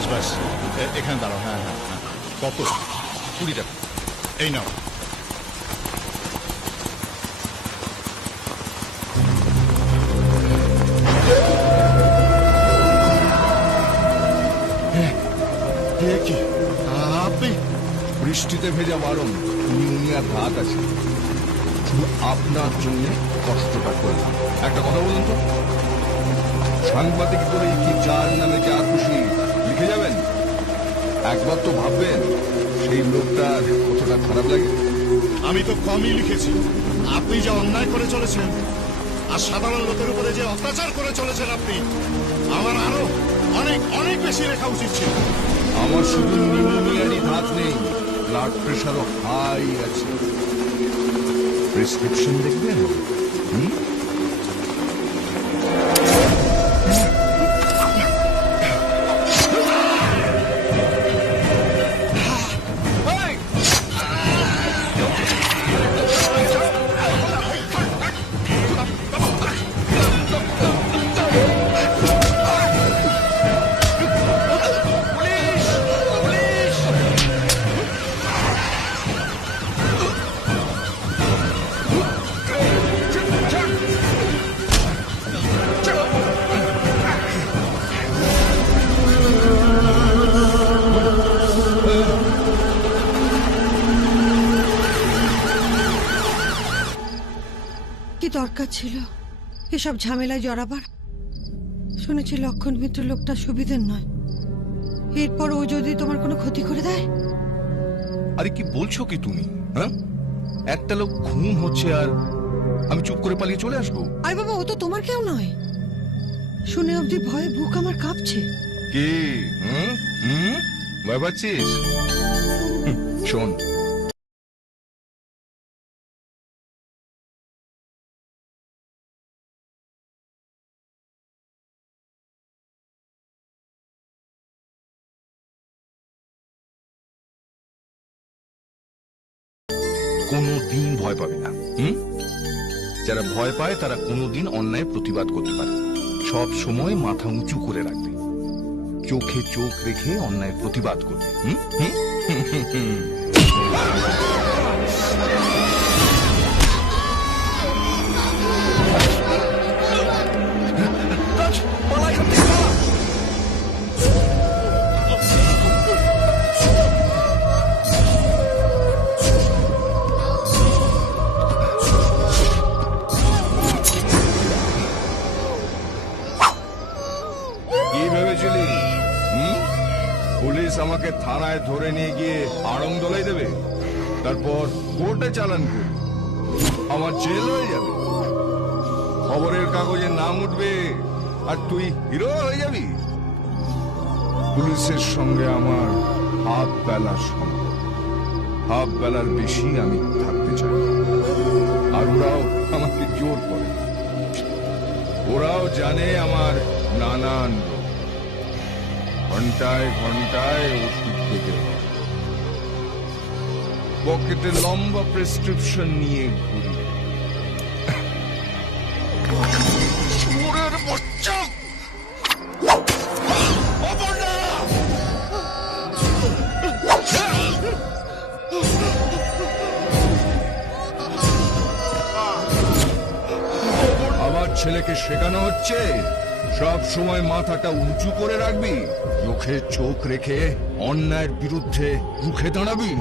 ব্যাস ব্যাস, এখানে দাঁড়াও। হ্যাঁ হ্যাঁ হ্যাঁ, কত? 20 টাকা। এই নাও। কি আপনি? বৃষ্টিতে ভেজা বারণ, নিউমোনিয়ার হাত আছে, শুধু আপনার জন্য কষ্টটা করলাম। একটা কথা বলুন তো, সাংবাদিক বলে কি যার নামে যা খুশি লিখে যাবেন? একবার তো ভাববেন সেই লোকটার কতটা খারাপ লাগে। আমি তো কমই লিখেছি। আপনি যে অন্যায় করে চলেছেন আর সাধারণ লোকের উপরে যে অত্যাচার করে চলেছেন আপনি, আমার আরো অনেক অনেক বেশি লেখা উচিত ছিল। আমার শুধু নিউমোনিয়ারই ধাত নেই, ব্লাড প্রেশারও হাই আছে। প্রেসক্রিপশন দেখবেন? কি দরকার ছিল এসব ঝামেলায় জড়াবার? শুনেছি লক্ষণ মিত্র লোকটা সুবিধের নয়। এরপর ও যদি তোমার কোনো ক্ষতি করে দেয়? আরে কি বলছো কি তুমি? হ্যাঁ, একটা লোক ঘুম হচ্ছে আর আমি চুপ করে পালিয়ে চলে আসবো? আরে বাবা, ও তো তোমার কেউ নয়। শুনে অবধি ভয়ে বুক আমার কাঁপছে। কি ভয় পাচ্ছিস? শোন, কোনোদিন ভয় পাবে না। যারা ভয় পায় তারা কোনোদিন অন্যায় প্রতিবাদ করতে পারে। সব সময় মাথা উঁচু করে রাখবে, চোখে চোখ রেখে অন্যায় প্রতিবাদ করবে। কি ভেবেছিলি পুলিশ আমাকে থানায় ধরে নিয়ে গিয়ে আড়ং দলাই দেবে, তারপর কোর্টে চালান করবে, আমার জেল হয়ে যাবে, খবরের কাগজে নাম উঠবে আর তুই হিরো হয়ে যাবি? পুলিশের সঙ্গে আমার হাফ বেলার সম্পর্ক, হাফ বেলার বেশি আমি থাকতে চাই না। আর ওরাও আমাকে জোর করে, ওরাও জানে আমার নানান রোগ, ঘন্টায় ঘন্টায় ওষুধ খেতে হয়, পকেটে লম্বা প্রেসক্রিপশন নিয়ে ঘুরি। আমার ছেলেকে শেখানো হচ্ছে সব সময় মাথাটা উঁচু করে রাখবি, চোখে চোখ রেখে অন্যায়ের বিরুদ্ধে রুখে দাঁড়াবি।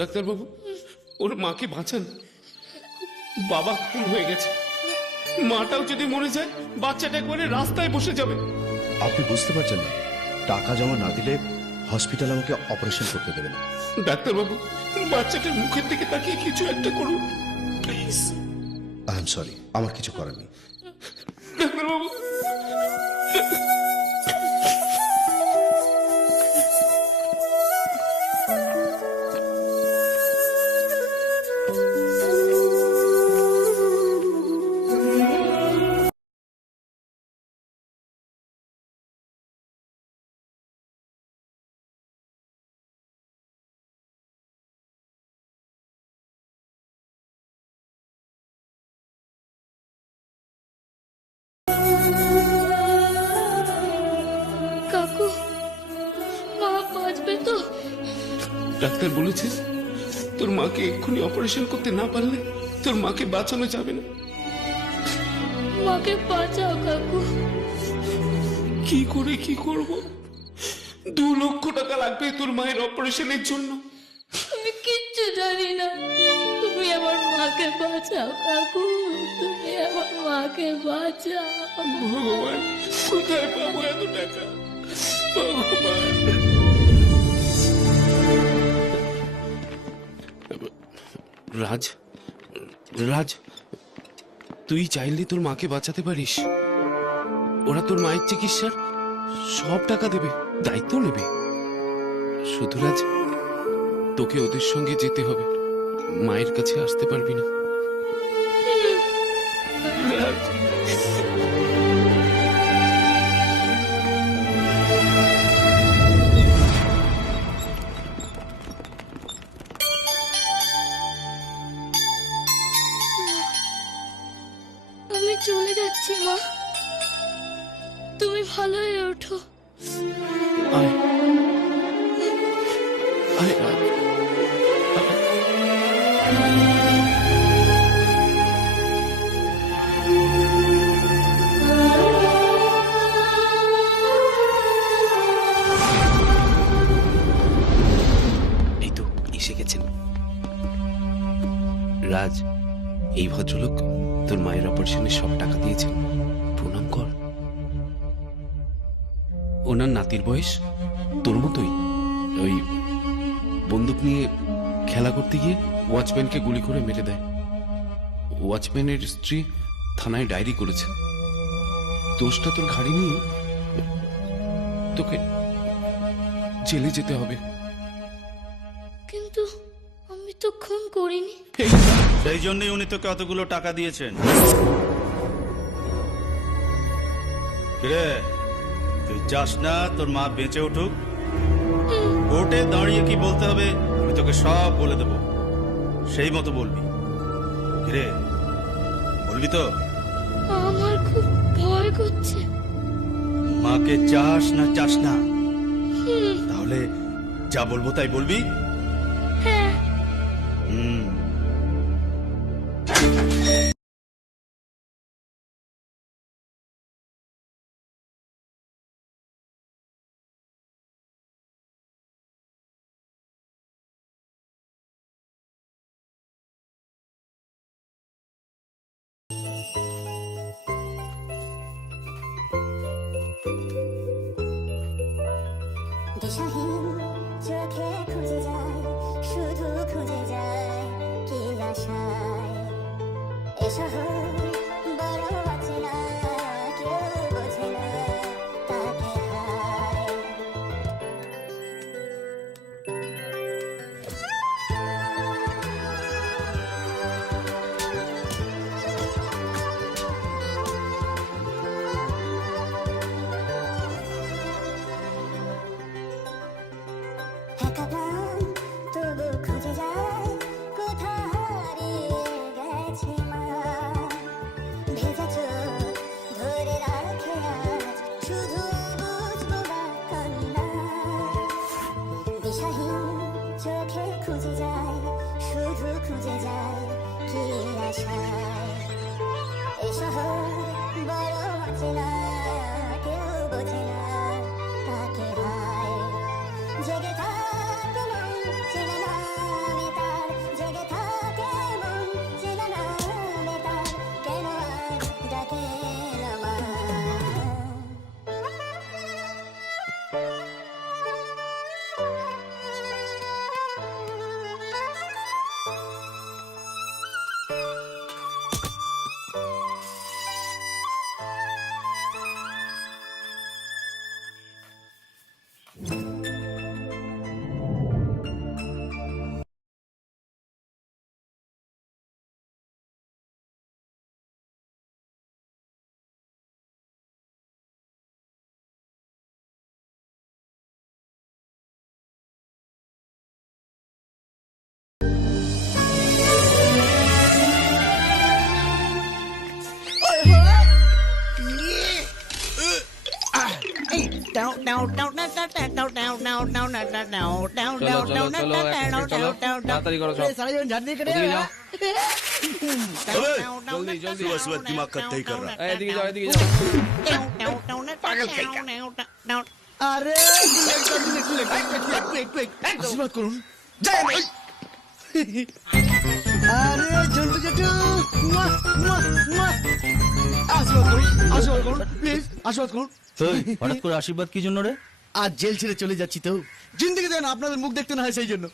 ডাক্তারবাবু, ওর মাকে বাঁচান, বাবা খুন হয়ে গেছে। মাটাও যদি মরে যায় বাচ্চাটা একবারে রাস্তায় বসে যাবে। আপনি বুঝতে পারছেন না, টাকা জমা না দিলে হসপিটাল আমাকে অপারেশন করতে দেবে না। ডাক্তারবাবু, বাচ্চাটার মুখের দিকে তাকিয়ে কিছু একটা করুন প্লিজ। আই এম সরি, আমার কিছু করার নেই। ডাক্তারবাবু, কাকু, মা বাঁচবে তো? ডাক্তার বলেছে তোর মাকে এক্ষুনি অপারেশন করতে না পারলে তোর মাকে বাঁচানো যাবে না। মাকে বাঁচাও কাকু। কি করে কি করব? 2 লক্ষ টাকা লাগবে তোর মায়ের অপারেশনের জন্য। আমি কিচ্ছু জানি না, তুমি আমার মাকে বাঁচাও কাকু, তুমি আমার মাকে বাঁচাও। ভগবান, কোথায় পাবো এত টাকা? ভগবান। রাজ, রাজ, তুই চাইলে তোর মাকে বাঁচাতে পারিস। ওরা তোর মায়ের চিকিৎসার সব টাকা দেবে, দায়িত্ব নেবে। শুধু রাজ, তোকে ওদের সঙ্গে যেতে হবে, মায়ের কাছে আসতে পারবি না। রাজ, আমি চলে যাচ্ছি মা, তুমি ভালো হয়ে ওঠো। আয়, আয় রাজ। এই তো এসে গেছেন। রাজ, এই ভদ্রলোক তোর মায়ের অপারেশনের সব টাকা দিয়েছেন, প্রণাম কর। ওনার নাতির বয়স তোর মতোই, ওই বন্দুক নিয়ে খেলা করতে গিয়ে ওয়াচম্যানকে গুলি করে মেরে দেয়। ওয়াচম্যানের স্ত্রী থানায় ডায়েরি করেছে। দোষটা তোর ঘাড়ে নিয়ে তোকে জেলে যেতে হবে। কিন্তু আমি তো খুন করিনি। সেই জন্যই উনি তোকে অতগুলো টাকা দিয়েছেন। কিরে, তুই চাস না তোর মা বেঁচে উঠুক? কোর্টে দাঁড়িয়ে কি বলতে হবে আমি তোকে সব বলে দেব, সেই মতো বলবি। কিরে, বলবি তো? আমার খুব ভয় করছে। মাকে চাস না? তাহলে যা বলবো তাই বলবি? হ্যাঁ। হুম। দিশাহীন চোখে খুঁজে যায়, শুধু খুঁজে যায় কি আশায়। এ শহর বড় অচেনা, কেউ বোঝে না তাকে হায়। একা প্রাণ তবু খুঁজে যায়, কোথায় হারিয়ে গেছে মা। ভেজা চোখ ধরে রাখে আজ, শুধু বুঝবো না কান্না। দিশাহীন চোখে খুঁজে যায়, শুধু খুঁজে যায় কি আশায়। এ শহর বড় অচেনা, কেউ বোঝে না তাকে হায়। জেগে থাকে মন চেনে না নেতার, জেগে থাকে মন চেনে না নেতার। কেন আর তাড়াতাড়ি করো সব। ওদিকে যাও। सुबह सुबह दिमाग का तय कर रहा है। এদিকে যাও, এদিকে যাও। আরে আশীর্বাদ করুন। আরে ঝন্টু জেঠু, মুয়া, মুয়া, মুয়া। আশীর্বাদ করুন প্লিজ, আশীর্বাদ করুন। হঠাৎ করে আশীর্বাদ কি জন্য রে? আজ জেল ছেড়ে চলে যাচ্ছি তো, জিন্দিগি দেন আপনাদের মুখ দেখতে না হয় সেই জন্য।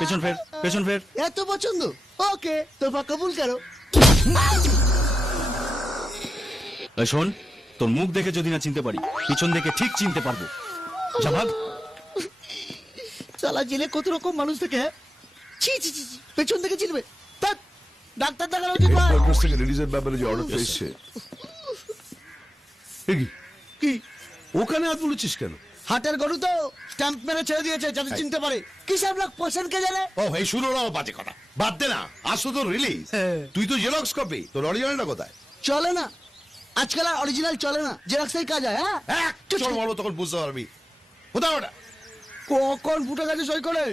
পেছন ফের, পেছন ফের। এত পছন্দ, ওকে তোফা কবুল করো। এই শোন, তোর মুখ দেখে যদি না চিনতে পারি, পিছন দেখে ঠিক চিনতে পারবো। যা ভাগ। সালা জেলে কত রকম মানুষ থাকে, হ্যাঁ? ছি ছি ছি ছি, পেছন থেকে চিনবে? ধ্যাৎ, ডাক্তার দেখানো উচিত নয়। কন্ট্রাস্ট থেকে রিলিজের ব্যাপারে যে অর্ডারটা এসেছে, এ কি? কি ওখানে হাত তুলেছিস কেন? হাটের গরু তো স্ট্যাম্প মেরে ছেড়ে দিয়েছে যাতে চিনতে পারে। কি সব লোক পছন্দ কে জানে? ও এই শুনো না বাজে কথা, বাদ দে না। আজ তো তোর রিলিজ, তুই তো জেরক্স কপি, তোর অরিজিনালটা কোথায়? চলে না আজকাল, আর অরিজিনাল চলে না, জেরক্সের কাজ হয়। হ্যাঁ চল বলো, তখন বুঝতে পারবি। কোথায় ওটা? কখন ফুটে গেছে সই করে?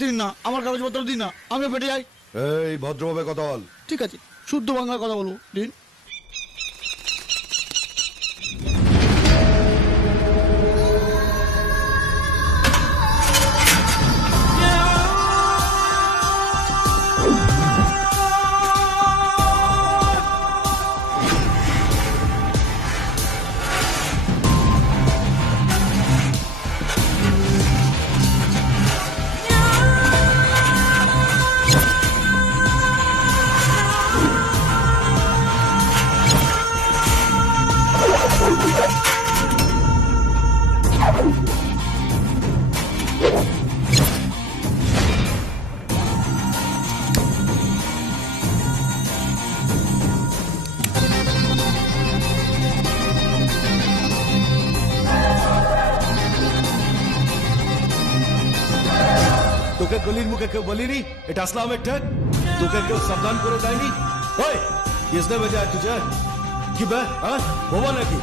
দিন না আমার কাগজপত্র, দিন না, আমি ফেটে যাই। এই ভদ্রভাবে কথা বল। ঠিক আছে, শুদ্ধ বাংলার কথা বলবো, দিন। তোকে গলির মুখে কেউ বলিনি এটা আসলামের ঠেক? তোকে কেউ সাবধান করে দেয়নি? ওই কিসনে বেজায় তুঝে? কি বে বোবা নাকি?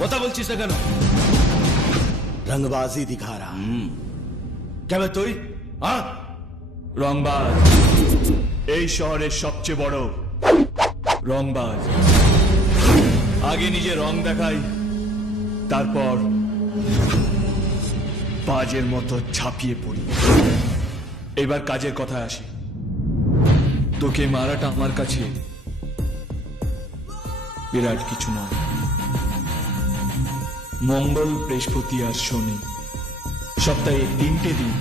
কথা বলছিস না কেন? রংবাজি দিখা রা। কেবে তুই রংবাজ, এই শহরের সবচেয়ে বড় রংবাজ। আগে নিজে রং দেখাই, তারপর বাজের মতো ঝাঁপিয়ে পড়ি। এবার কাজের কথায় আসি। তোকে মারাটা আমার কাছে বিরাট কিছু নয়। মঙ্গল, বৃহস্পতি আর শনি, সপ্তাহে 3টে দিন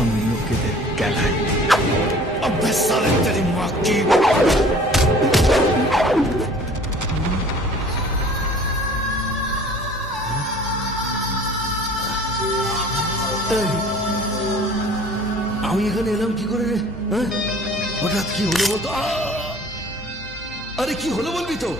আমি লোকেদের গেলাই। अबे साले तेरी माँ की। আমি এখানে এলাম কি করে রে? হঠাৎ কি হলো বলতো? আরে কি হলো বলবি তো?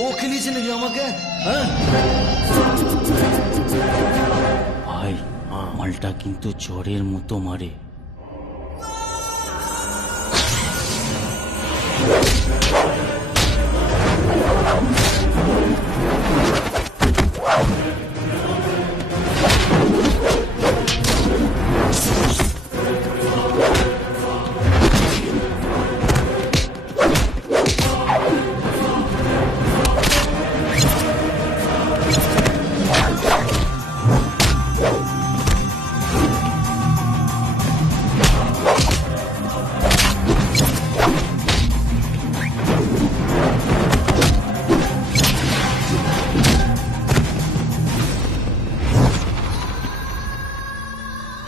ও খেলিয়েছে নাকি আমাকে? ভাই মালটা কিন্তু জ্বরের মতো মারে।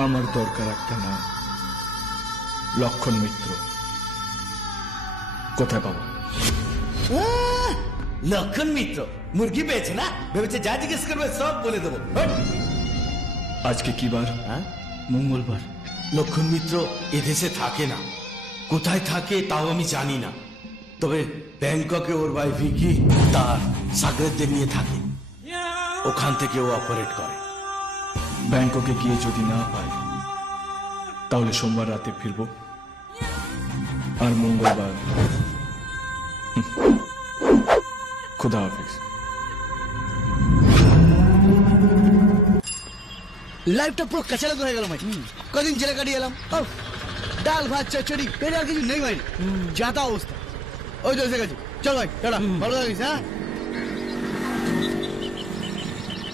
আমার দরকার একটা নাম, লক্ষণ মিত্র। কোথায় পাবো? লক্ষণ মিত্র মুরগি পেয়েছে না, ভেবেছে যা জিজ্ঞেস করবে সব বলে দেবো। আজকে কি বার? হ্যাঁ, মঙ্গলবার। লক্ষণ মিত্র এদেশে থাকে না, কোথায় থাকে তাও আমি জানি না, তবে ব্যাংককে ওর ভাই ভিকি তার সাগরেদদের নিয়ে থাকে, ওখান থেকে ও অপারেট করে। ব্যাংককে গিয়ে যদি না পাই তাহলে সোমবার রাতে ফিরবো, আর মঙ্গলবার খুদা হাফিজ। লাইফটা পুরো কাঁচালাগ হয়ে গেল ভাই। কদিন জেলে কাটিয়ে এলাম, ডাল ভাত চচ্চড়ি পেটে আর কিছু নেই ভাই, যাতা অবস্থা। ওই তো এসে গেছে, চল ভাই টাটা, ভালো থাকিস। হ্যাঁ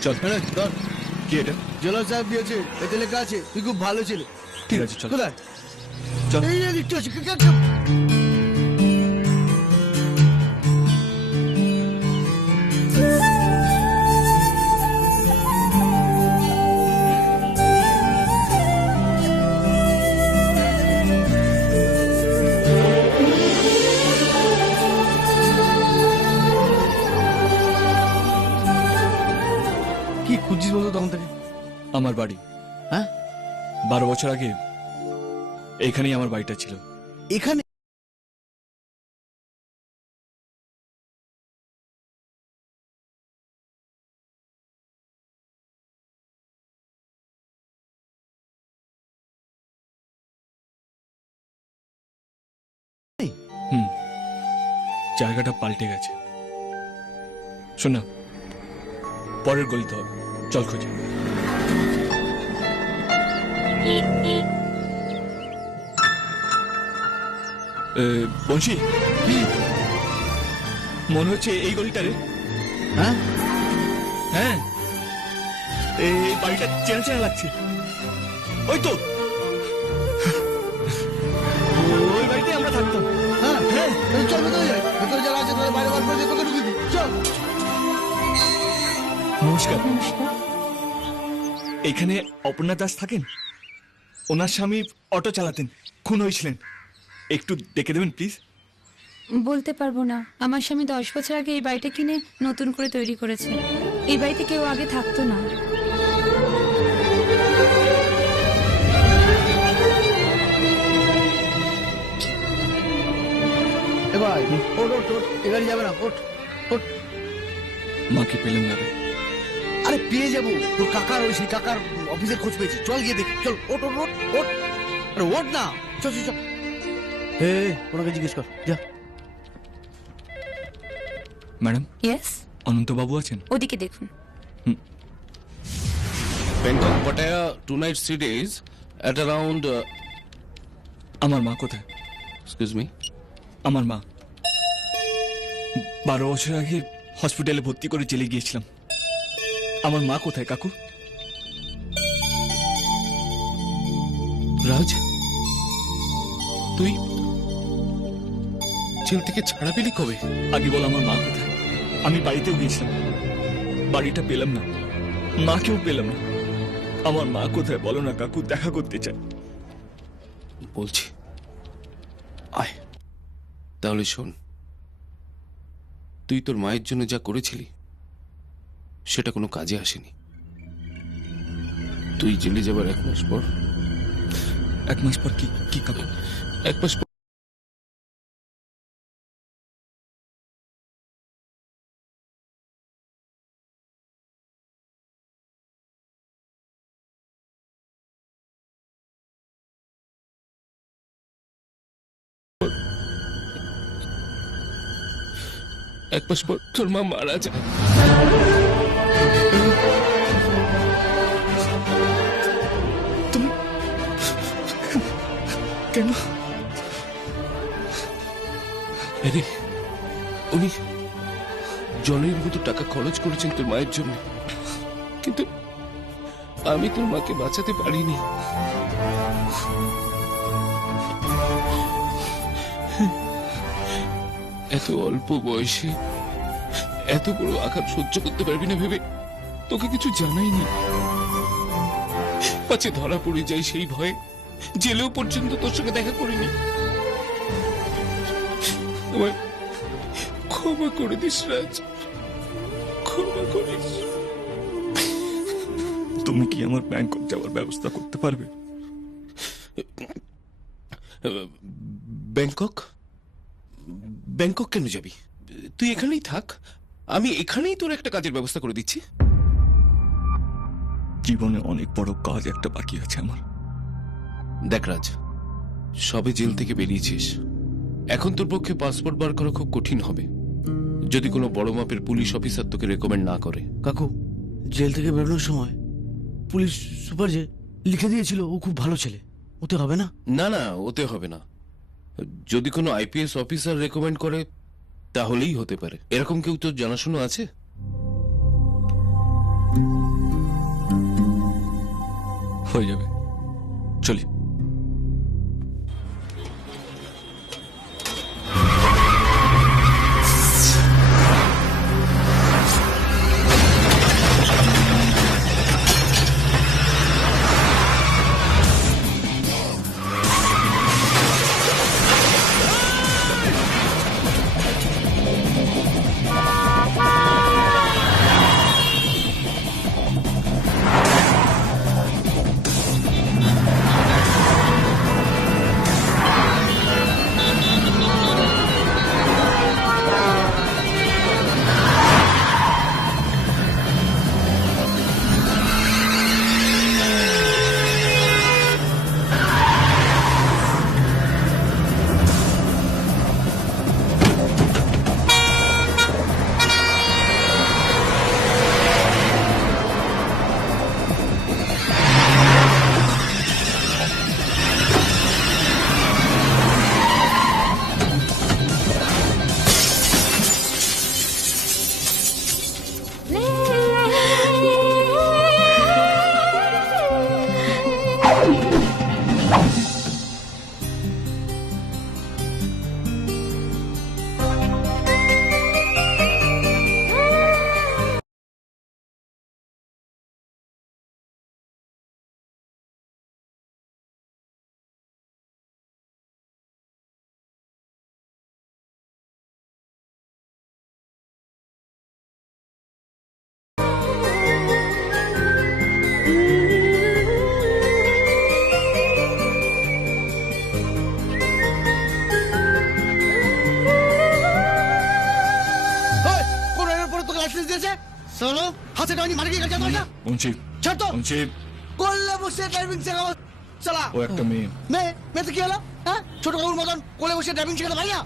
চল। ধর কি এটা? জেলা সাহেব দিয়েছে, এতে লেখা আছে তুই খুব ভালো ছিল। ঠিক আছে চল। কোথায়? চল। এই একটু আছে। কি খুঁজছিস বলতো তখন থেকে? আমার বাড়ি। হ্যাঁ 12 বছর আগে এইখানেই আমার বাড়িটা ছিল। এখানে? হুম, জায়গাটা পাল্টে গেছে। শোন না, পরের গলিতে হবে, চল খোঁজে। বংশী, মনে হচ্ছে এই গলিটা রে। হ্যাঁ হ্যাঁ, এই বাড়িটা চেনা চেনা লাগছে। ওই তো, ওই বাড়িতে আমরা থাকতাম। হ্যাঁ হ্যাঁ, চল ভেতরে যাই, ভেতরে যারা আছে তাদের বাইরে বার করে তোকে ঢুকে দিই, চল। নমস্কার। এখানে অপর্ণা দাস থাকেন? ওনার স্বামী অটো চালাতেন, খুন হয়েছিলেন, একটু দেখে দেবেন প্লিজ। বলতে পারবো না, আমার স্বামী 10 বছর আগে এই বাড়িটা কিনে নতুন করে তৈরি করেছে। এই বাড়িতে কেউ আগে থাকতো না। এ ভাই ওঠ ওঠ ওঠ, এ গাড়ি যাবে না, ওঠ ওঠ। মাকে পেলেন না রে? আরে পেয়ে যাবো, তোর কাকার ওই সেই কাকার অফিসের খোঁজ পেয়েছি, চল গিয়ে দেখি, চল ওঠ ওঠ ওঠ ওঠ। আরে ওঠ না, চল চল চল। ওনাকে জিজ্ঞেস কর, যা। ম্যাডাম, ইয়েস, অনন্তবাবু আছেন? ওদিকে দেখুন। Bangkok Pattaya 2 nights 3 days at around আমার মা কোথায়? excuse me, আমার মা 12 বছর আগে হসপিটালে ভর্তি করে জেলে গিয়েছিলাম। আমার মা কোথায় কাকু? রাজ, তুই জেল থেকে ছাড়া পেলি কবে? আগে বল আমার মা কোথায়? আমি বাড়িতেও গিয়েছিলাম, বাড়িটা পেলাম না, মাকেও পেলাম না। আমার মা কোথায় বলো না কাকু, দেখা করতে চাই। বলছি, আয়। তাহলে শোন, তুই তোর মায়ের জন্য যা করেছিলি সেটা কোনো কাজে আসেনি। তুই জেলে যাবার 1 মাস পর। 1 মাস পর কি? কি কাকু? 1 মাস পর তোর মা মারা যায়। তুমি কেন? আরে উনি জলের মতো টাকা খরচ করেছেন তোর মায়ের জন্য, কিন্তু আমি তোর মাকে বাঁচাতে পারিনি। এত অল্প বয়সে এত বড় আঘাত সহ্য করতে পারবি না ভেবে তোকে কিছু জানাইনি। পাছে ধরা পড়ে যায় সেই ভয়ে জেলেও পর্যন্ত তোর সঙ্গে দেখা করিনি। আমার ক্ষমা করে দিস রাজ, ক্ষমা করিস। তুমি কি আমার ব্যাংকক যাওয়ার ব্যবস্থা করতে পারবে? ব্যাংকক? ব্যাংকক কেন যাবি? তুই এখানেই থাক, আমি এখানেই তোর একটা কাজের ব্যবস্থা করে দিচ্ছি। জীবনে অনেক বড় কাজ একটা বাকি আছে আমার। দেখ রাজ, সবে জেল থেকে বেরিয়েছিস, এখন তোর পক্ষে পাসপোর্ট বার করা খুব কঠিন হবে যদি কোনো বড় মাপের পুলিশ অফিসার তোকে রেকমেন্ড না করে। কাকু, জেল থেকে বেরোনোর সময় পুলিশ সুপার যে লিখে দিয়েছিল ও খুব ভালো ছেলে, ওতে হবে না? না না, ওতে হবে না। যদি কোনো আইপিএস অফিসার রেকমেন্ড করে তাহলেই হতে পারে। এরকম কেউ তোর জানাশোনা আছে? হয়ে যাবে, চলি। হাতে ডাইনি মারি গিয়ে গেছে না। মুন্সি, ছাড় তো। মুন্সি, কোলে বসে ড্রাইভিং শেখাবো চালা। ও একটা মেয়ে। মেয়ে তো কি হলো? হ্যাঁ, ছোট বাবুর মতন কোলে বসে ড্রাইভিং শেখাতে পারি না?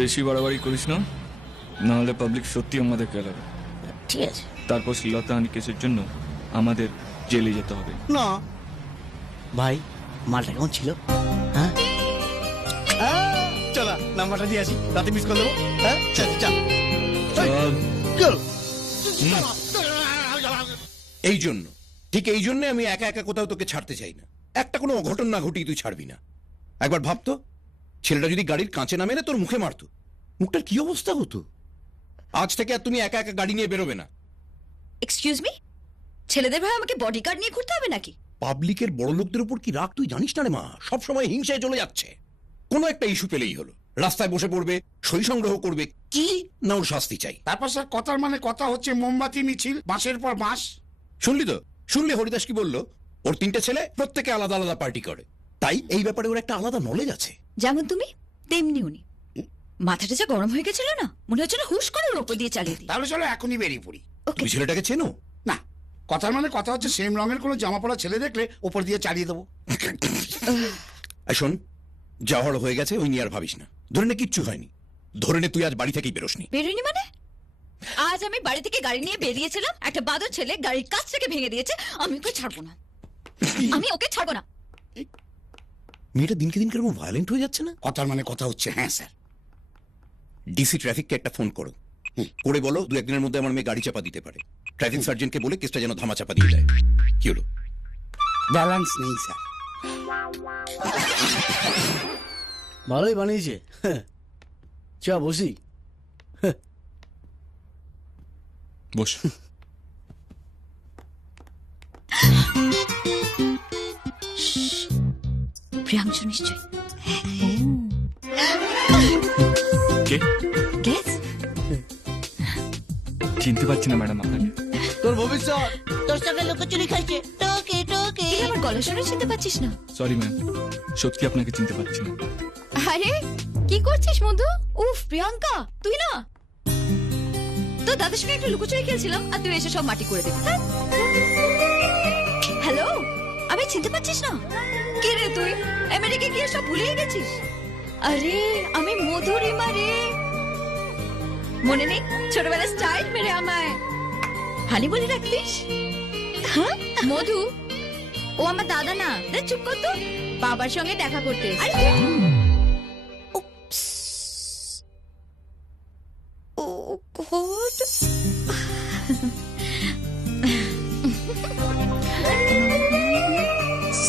বেশি বাড়াবাড়ি করিস না, নাহলে পাবলিক সত্যি আমাদের কেলাবে। ঠিক আছে। তারপর শ্লীলতাহানি কেসের জন্য আমাদের জেলে যেতে হবে। না ভাই, মালটা কেমন ছিল? হ্যাঁ, চলা নাম্বারটা দিয়ে আসি, রাতে মিস করে দেবো। হ্যাঁ, চল চল চল। এই জন্য, ঠিক এই জন্য আমি একা একা কোথাও তোকে ছাড়তে চাই না। একটা কোনো অঘটন না ঘটিয়ে তুই ছাড়বি না। একবার ভাবতো, ছেলেটা যদি গাড়ির কাঁচে না মেরে তোর মুখে মারতো, মুখটার কি অবস্থা হতো? আজ থেকে আর তুমি একা একা গাড়ি নিয়ে বেরোবে না। এক্সকিউজ মি, ছেলেদের ভাই আমাকে বডিগার্ড নিয়ে ঘুরতে হবে নাকি? পাবলিকের বড় লোকদের উপর কি রাগ তুই জানিস না রে মা? সবসময় হিংসায় চলে যাচ্ছে। কোনো একটা ইস্যু পেলেই হলো, রাস্তায় বসে পড়বে, সই সংগ্রহ করবে, কি না ওর শাস্তি চাই। তারপর স্যার কথার মানে কথা হচ্ছে মোমবাতি মিছিল, বাঁশের পর বাঁশ। শুনলি তো? শুনলি হরিদাস কি বললো? ওর 3টে ছেলে, প্রত্যেকে আলাদা আলাদা পার্টি করে, তাই এই ব্যাপারে ওর একটা আলাদা নলেজ আছে। যেমন তুমি তেমনি উনি। মাথাটা যা গরম হয়ে গেছিল না, মনে হচ্ছে না হুশ করে ওর উপর দিয়ে চালিয়ে দিই। তাহলে চলো এখনই বেরিয়ে পড়ি। তুই ছেলেটাকে চেনো? না, কথার মানে কথা হচ্ছে সেম রঙের কোনো জামা পরা ছেলে দেখলে ওপর দিয়ে চালিয়ে দেবো। শোন, যাওয়ার হয়ে গেছে, ওই নিয়ে আর ভাবিস না। ধরে নে কিচ্ছু হয়নি, ধরে নে তুই আজ বাড়ি থেকেই বেরোসনি। বেরোয়নি মানে? আজ আমি বাড়ি থেকে গাড়ি নিয়ে বেরিয়েছিলাম, একটা বাদর ছেলে গাড়ির কাছ থেকে ভেঙে দিয়েছে। আমি ওকে ছাড়বো না, আমি ওকে ছাড়বো না। মেয়েটা দিনকে দিন কেমন ভায়োলেন্ট হয়ে যাচ্ছে না? কথার মানে কথা হচ্ছে, হ্যাঁ স্যার। ডিসি ট্রাফিককে একটা ফোন করো, করে বলো 2-1 দিনের মধ্যে আমার মেয়ে গাড়ি চাপা দিতে পারে। ট্রাফিক সার্জেন্টকে বলে কেসটা যেন ধামা চাপা দিয়ে দেয়। কি হলো? ব্যালেন্স নেই স্যার। ভালোই বানিয়েছে। চা বসি। বস। প্রিয়াংশু নিশ্চয়। কে? গেস। চিনতে পারছি না ম্যাডাম আপনাকে। তোর ভবিষ্যৎ তোর সঙ্গে লুকোচুরি খেলছে টোকে টোকে এই আমার গলা শুনে চিনতে পারছিস না? সরি ম্যাম, সত্যি আপনাকে চিনতে পারছি না। আরে কি করছিস মধু? উফ প্রিয়াঙ্কা, তুই না? তোর দাদার সঙ্গে একটু লুকোচুরি খেলছিলাম আর তুই এসে সব মাটি করে দিবি। হ্যালো, আমি চিনতে পারছিস না? কে রে তুই? আমেরিকা গিয়ে সব ভুলিয়ে গেছিস? আরে আমি মধুরিমা রে। মনে নেই ছোটবেলায় স্টাইল মেরে আমায় হানি বলে রাখতিস? হ্যাঁ মধু, ও আমার দাদা না। চুপ কর তো, বাবার সঙ্গে দেখা করতে এসেছে। Oh God.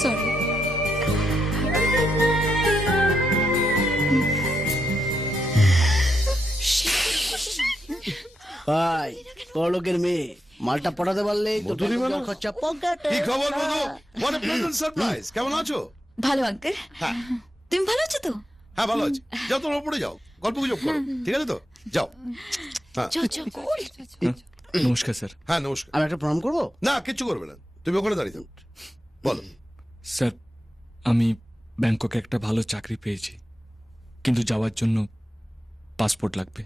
Sorry. ভাই বড় লোকের মেয়ে, মালটা পটাতে পারলে খরচা পকেটে। কি খবর বলো? What a pleasant surprise. কেমন আছো? ভালো আঙ্কেল। হ্যাঁ তুমি ভালো আছো তো? হ্যাঁ ভালো আছি। যাও তোমরা উপরে যাও, গল্প গুজব করো, ঠিক আছে তো? যাও। হ্যাঁ নমস্কার স্যার। হ্যাঁ নমস্কার। আমি একটা প্রণাম করবো? না কিচ্ছু করবে না, তুমি ওখানে দাঁড়িয়ে থাকো। বলো। স্যার, আমি ব্যাংককে একটা ভালো চাকরি পেয়েছি, কিন্তু যাওয়ার জন্য পাসপোর্ট লাগবে।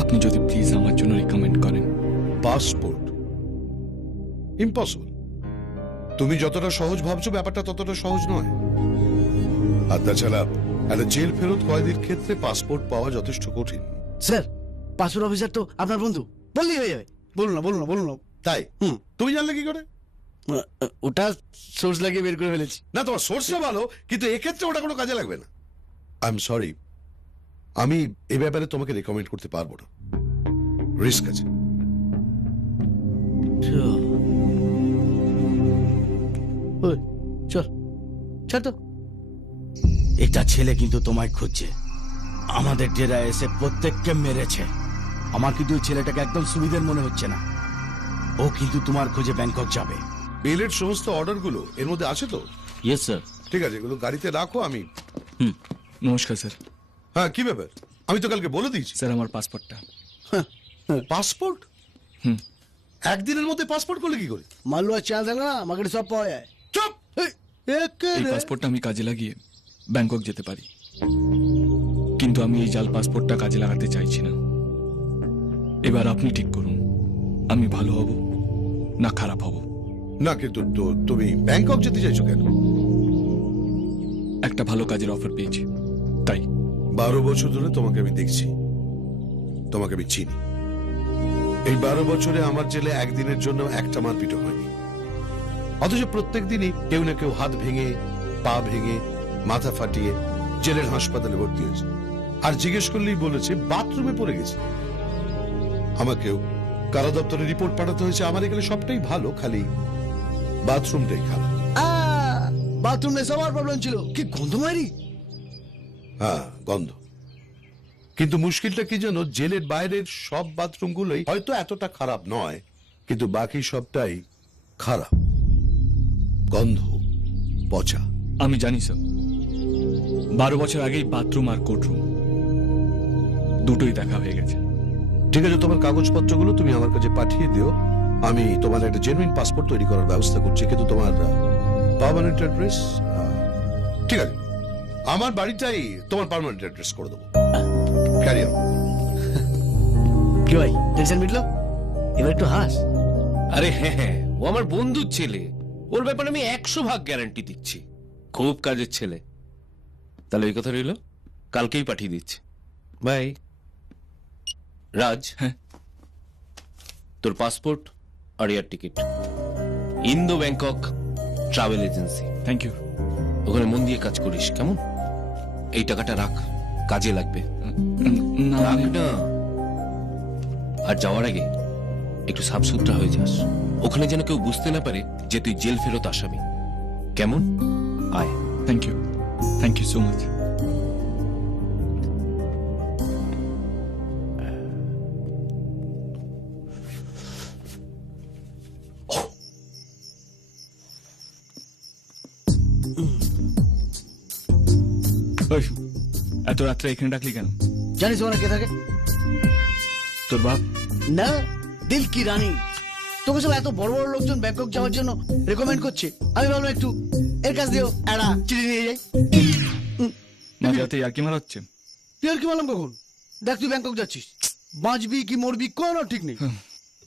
আপনি যদি প্লিজ আমার জন্য রিকমেন্ড করেন। Passport impossible. তুমি যতটা সহজ ভাবছো ব্যাপারটা ততটা সহজ নয়। আর তাছাড়া একটা জেল ফেরত কয়েদির ক্ষেত্রে পাসপোর্ট পাওয়া যথেষ্ট কঠিন। স্যার, পাসপোর্ট অফিসার তো আপনার বন্ধু, বললেই হয়ে যাবে। বলুন না বলুন না বলুন না। তাই তুমি জানলে কি করে? ওটা সোর্স লাগিয়ে বের করে ফেলেছি। না তোমার সোর্সটা ভালো, কিন্তু এক্ষেত্রে ওটা কোনো কাজে লাগবে না। আই এম সরি, আমি এ ব্যাপারে তোমাকে রেকমেন্ড করতে পারবো না, রিস্ক আছে। চল চল তো। এটা ছেলে কিন্তু তোমায় খুঁজছে, আমাদের ডেরায় এসে প্রত্যেককে মেরেছে। আমার কিন্তু ওই ছেলেটাকে একদম সুবিধের মনে হচ্ছে না। ও কিন্তু তোমার খোঁজে ব্যাংকক যাবে। বেলের সমস্ত অর্ডার গুলো এর মধ্যে আছে তো? Yes sir. ঠিক আছে, এগুলো গাড়িতে রাখো। আমি নমস্কার স্যার। হ্যাঁ কি ব্যাপার? আমি তো কালকে বলে দিয়েছি। স্যার আমার পাসপোর্টটা। পাসপোর্ট? একদিনের মধ্যে পাসপোর্ট করলে কি করে? মালুয়া চাল দেয় না, মার্কেটে সব পাওয়া যায়। চুপ! এই পাসপোর্টটা আমি কাজে লাগিয়ে ব্যাংকক যেতে পারি, কিন্তু আমি এই জাল পাসপোর্টটা কাজে লাগাতে চাইছি না। এবার আপনি ঠিক করুন, আমি ভালো হব না খারাপ হব। না কিন্তু তুমি ব্যাংকক যেতে চাইছো কেন? একটা ভালো কাজের অফার পেয়েছি তাই। 12 বছর ধরে তোমাকে আমি দেখছি, তোমাকে আমি চিনি। এই 12 বছরে আমার জেলে একদিনের জন্য একটা মারপিট হয়নি, অথচ প্রত্যেক দিনই কেউ না কেউ হাত ভেঙে, পা ভেঙে, মাথা ফাটিয়ে জেলের হাসপাতালে ভর্তি হয়েছে। আর জিজ্ঞেস করলেই বলেছে বাথরুমে পড়ে গেছে। আমাকেও কারা দপ্তরে রিপোর্ট পাঠাতে হয়েছে, আমার এখানে সবটাই ভালো, খালি বাথরুমটাই খারাপ। বাথরুমে সবার প্রবলেম ছিল, কি গন্ধ মারি। হ্যাঁ গন্ধ, কিন্তু মুশকিলটা কি জানো, জেলের বাইরের সব বাথরুমগুলোই হয়তো এতটা খারাপ নয়, কিন্তু বাকি সবটাই খারাপ, গন্ধ, পচা। আমি জানি স্যার, 12 বছর আগেই বাথরুম আর কোর্টরুম দুটোই দেখা হয়ে গেছে। ঠিক আছে, তোমার কাগজপত্রগুলো তুমি আমার কাছে পাঠিয়ে দিও, আমি তোমার একটা জেনুইন পাসপোর্ট তৈরি করার ব্যবস্থা করছি। কিন্তু তোমার পার্মানেন্ট অ্যাড্রেস? ঠিক আছে, আমার বাড়িটাই তোমার পার্মানেন্ট অ্যাড্রেস করে দেবো। Carry on. কি ভাই, টেনশন মিটলো? এবার একটু হাস। আরে হ্যাঁ, ও আমার বন্ধুর ছেলে, ওর ব্যাপারে আমি 100 ভাগ গ্যারান্টি দিচ্ছি, খুব কাজের ছেলে। তাহলে এই কথা রইল, কালকেই পাঠিয়ে দিচ্ছি। বাই। রাজ, হ্যাঁ, তোর পাসপোর্ট আর air ticket, Indo Bangkok travel agency. Thank you. ওখানে মন দিয়ে কাজ করিস, কেমন? এই টাকাটা রাখ, কাজে লাগবে। রাখ না। আর যাওয়ার আগে একটু সাফ সুতরা হয়ে যাস, ওখানে যেন কেউ বুঝতে না পারে যে তুই জেল ফেরত আসামি, কেমন? আয়। Thank you so much. এত রাত্রে এখানে ডাকলি কেন? জানিস ওরা কে থাকে? তোর বাপ? না, দিল কি রানী। তোকে সব এত বড় বড় লোকজন ব্যাংকক যাওয়ার জন্য রেকমেন্ড করছে, আমি ভাবলাম একটু এর কাছ দিয়েও একটা চিঠি নিয়ে যাই। মাঝরাতে ইয়ার্কি মারা হচ্ছে? তুই আর কি বললাম কখন? দেখ তুই ব্যাংকক যাচ্ছিস, বাঁচবি কি মরবি কোনো ঠিক নেই।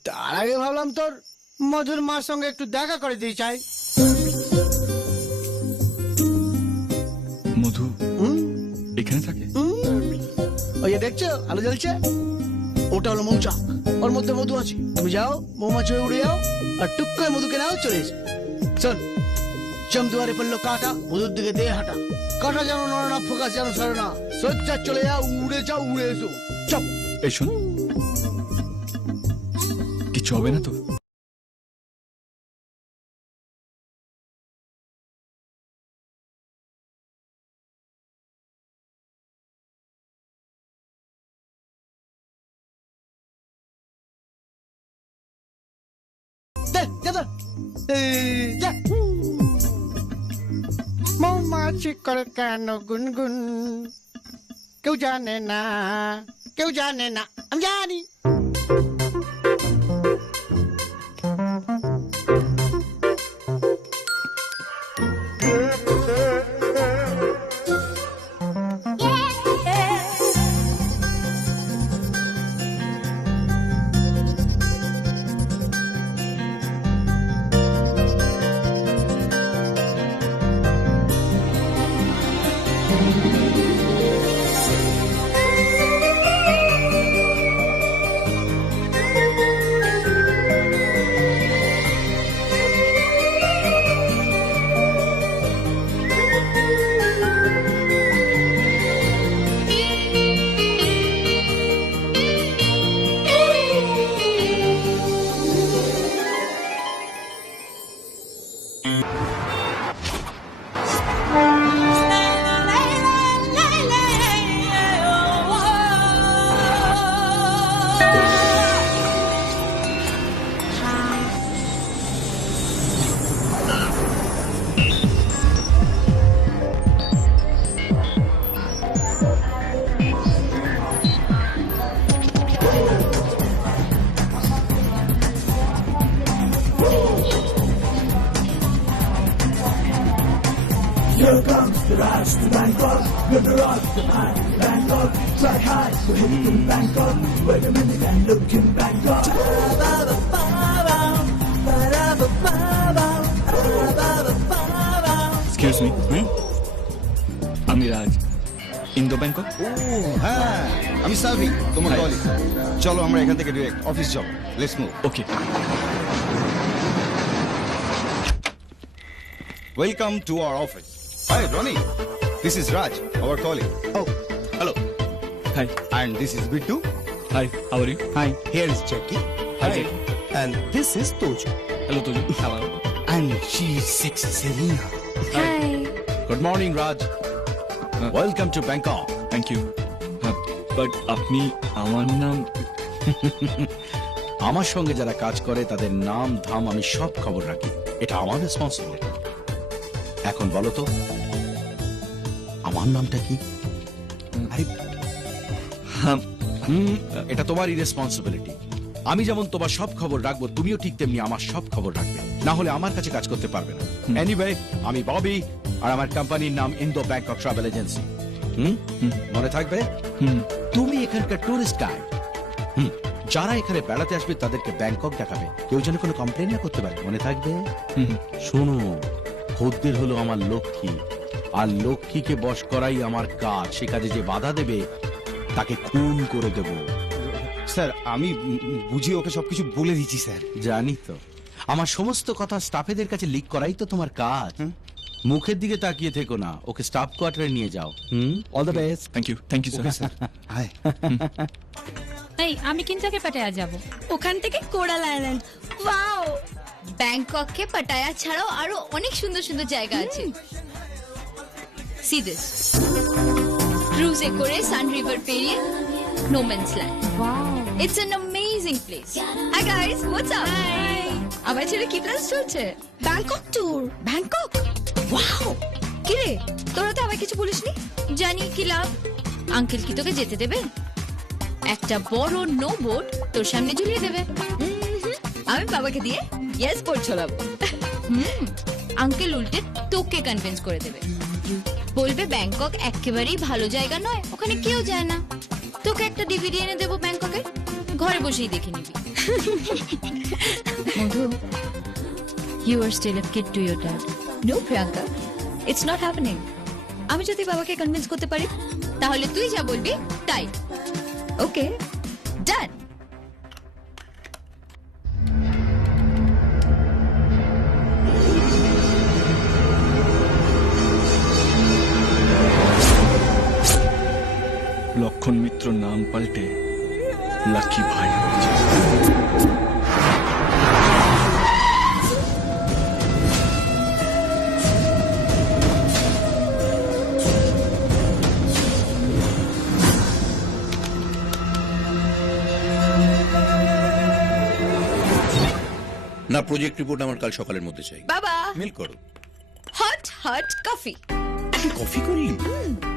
তার আগে ভাবলাম তোর মধুর মার সঙ্গে একটু দেখা করে দিয়ে চাই। মধু এখানে থাকে? ওই যে দেখছো আলো জ্বলছে, ওটা হলো মৌচাক, ওর মধ্যে মধু আছে। তুমি যাও মৌমাছি হয়ে উড়ে যাও আর টুক করে মধুকে নাও, চলে এসো। শোন, চমদুয়ারে পড়লো কাটা, মধুর দিকে দিয়ে হাঁটা, কাটা যেন নড়ে না, ফোকাস যেন সরে না, সোজা চলে যাও, উড়ে এসো। চপ এই শোন, কিছু হবে না তো? মৌমাছি করে কেন গুনগুন, কেউ জানে না, কেউ জানে না, আমি জানি। Here comes the rush to Bangkok, with the rush to Bangkok, fly high, we're heading to Bangkok, wait a minute and look in Bangkok. Excuse me, আমি রাজ, ইন্দো ব্যাংকক। ও হ্যাঁ, আমি সাবি, তোমার কলিগ। চলো আমরা এখান থেকে ডিরেক্ট অফিস যাব, let's move. Okay. Welcome to our office. Hi, Ronnie. This is Raj, our colleague. Oh, hello. Hi. And this is Bittu. Hi, how are you? Hi. Here is Jackie. Hi, Jackie. And this is Tojo. Hello, Tojo. Hello. And she is sexy Selena. Hi. Good morning Raj, welcome to Bangkok. Thank you. But আপনি আমার নাম? আমার সঙ্গে যারা কাজ করে তাদের নাম ধাম আমি সব খবর রাখি, এটা আমার রেসপন্সিবিলিটি। এখন বলো তো আমার নামটা কি? এটা তোমারই রেসপন্সিবিলিটি। আমি যেমন তোমার সব খবর রাখবো, তুমিও ঠিক তেমনি আমার সব খবর রাখবে, না হলে আমার কাছে কাজ করতে পারবে না। এনিওয়ে, আমি ববি আর আমার কোম্পানির নাম ইন্দো ব্যাংকক ট্রাভেল এজেন্সি। মনে থাকবে? তুমি এখানকার টুরিস্ট গাইড। যারা এখানে বেড়াতে আসবে তাদেরকে ব্যাংকক দেখাবে, কেউ যেন কোনো কমপ্লেন না করতে পারে, মনে থাকবে? শোনো, খদ্দের হলো আমার লক্ষ্মী, আর লক্ষ্মীকে বশ করাই আমার কাজ। সে কাজে যে বাধা দেবে তাকে খুন করে দেব। স্যার, আমি বুঝিয়ে ওকে সবকিছু বলে দিচ্ছি স্যার। জানি তো, আমার সমস্ত কথা স্টাফেদের কাছে লিক করাই তো তোমার কাজ। মুখের দিকে তাকিয়ে থেকো না, ওকে স্টাফ কোয়ার্টারে নিয়ে যাও। All the best. Thank you sir. Hi. এই আমি কিন্তু আগে পাটায়া যাব, ওখান থেকে কোরাল আইল্যান্ড। ওয়াও, ব্যাংককে পাটায়া ছাড়াও আরো অনেক সুন্দর সুন্দর জায়গা আছে। সি দিস, ক্রুজে করে সান রিভার পেরিয়ে no man's land. Wow, it's an amazing place. Hi guys, what's up? আমার ছেলে কি প্ল্যান চলছে? Bangkok tour. ব্যাংকক? ওয়াও, কি রে, তোরা তো আমায় কিছু বলিসনি। জানি কি লাভ, আঙ্কেল কি তোকে যেতে দেবে? একটা বড় নো বোর্ড তোর সামনে ঝুলিয়ে দেবে। আমি বাবাকে দিয়ে ইয়েস বোর্ড ছড়াবো। আঙ্কেল উল্টে তোকে কনভিন্স করে দেবে, বলবে ব্যাংকক একেবারেই ভালো জায়গা নয়, ওখানে কেউ যায় না। তোকে একটা ডিভিডি এনে দেবো ব্যাংককে, ঘরে বসেই দেখে নিবি। Madhu, you are still a kid to your dad. No Priyanka, it's not happening. আমি যদি বাবাকে কনভিন্স করতে পারি তাহলে তুই যা বলবি তাই। ওকে, ডান। লক্ষণ মিত্র নাম পাল্টে লাকি ভাই হয়েছে। না, প্রজেক্ট রিপোর্ট আমার কাল সকালের মধ্যে চাই। বাবা, মেল করো। Hot hot coffee. তুই কফি করলি?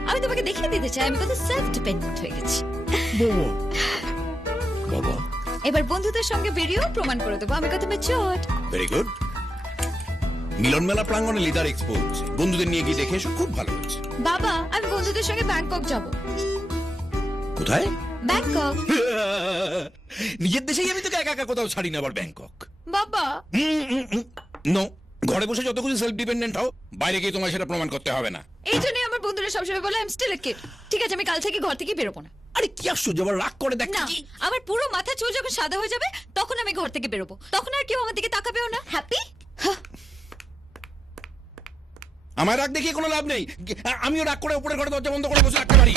আমি তোমাকে দেখিয়ে দিতে চাই আমি কত সেলফ ডিপেন্ডেন্ট হয়ে গেছি। বাবা, এবার বন্ধুদের সঙ্গে বেরিয়েও প্রমাণ করে দেবো আমি কত ম্যাচিওরড। Very good. মিলন মেলা প্রাঙ্গণে লিদার এক্সপো হচ্ছে, বন্ধুদের নিয়ে গিয়ে দেখে এসো, খুব ভালো হচ্ছে। বাবা, আমি বন্ধুদের সঙ্গে ব্যাংকক যাব। কোথায়? ব্যাংকক। নিজের দেশেই আমি তোকে একা একা কোথাও ছাড়ি না, আবার ব্যাংকক। বাবা, নো, ঘরে বসে যত কিছু সেলফ ডিপেন্ডেন্ট হও, বাইরে গিয়ে তোমার সেটা প্রমাণ করতে হবে না। এই জন্যই আমার বন্ধুরা সবসময় বলে I am still a kid. ঠিক আছে, আমি কাল থেকে ঘর থেকে বেরোবো না। আরে কি আশ্চর্য, আবার রাগ করে দেখ না, আমার পুরো মাথা চুল যখন সাদা হয়ে যাবে তখন আমি ঘর থেকে বেরোবো, তখন আর কেউ আমার দিকে তাকাবেও না। হ্যাপি? আমার রাগ দেখিয়ে কোনো লাভ নেই, আমিও রাগ করে উপরের ঘরে দরজা বন্ধ করে বসে রাখতে পারি।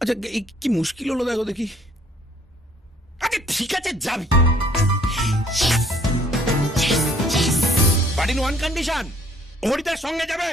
আচ্ছা, এই কি মুশকিল হলো দেখো দেখি। আচ্ছা ঠিক আছে, যাবি, বাট ইন ওয়ান কন্ডিশন, হরিতার সঙ্গে যাবে।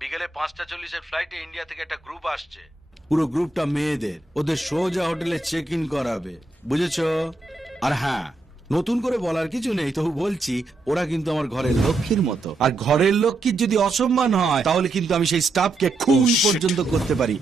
বিকেলে 5:40 ফ্লাইটে ইন্ডিয়া থেকে একটা গ্রুপ আসছে। পুরো গ্রুপটা মেয়েদের, ওদের সোজা হোটেলে চেক ইন করাবে, বুঝেছো? আর হ্যাঁ, নতুন করে বলার কিছু নেই, তবু বলছি ওরা কিন্তু আমার ঘরের লক্ষ্মীর মতো, আর ঘরের লক্ষ্মীর যদি অসম্মান হয় তাহলে কিন্তু আমি সেই স্টাফকে খুন পর্যন্ত করতে পারি।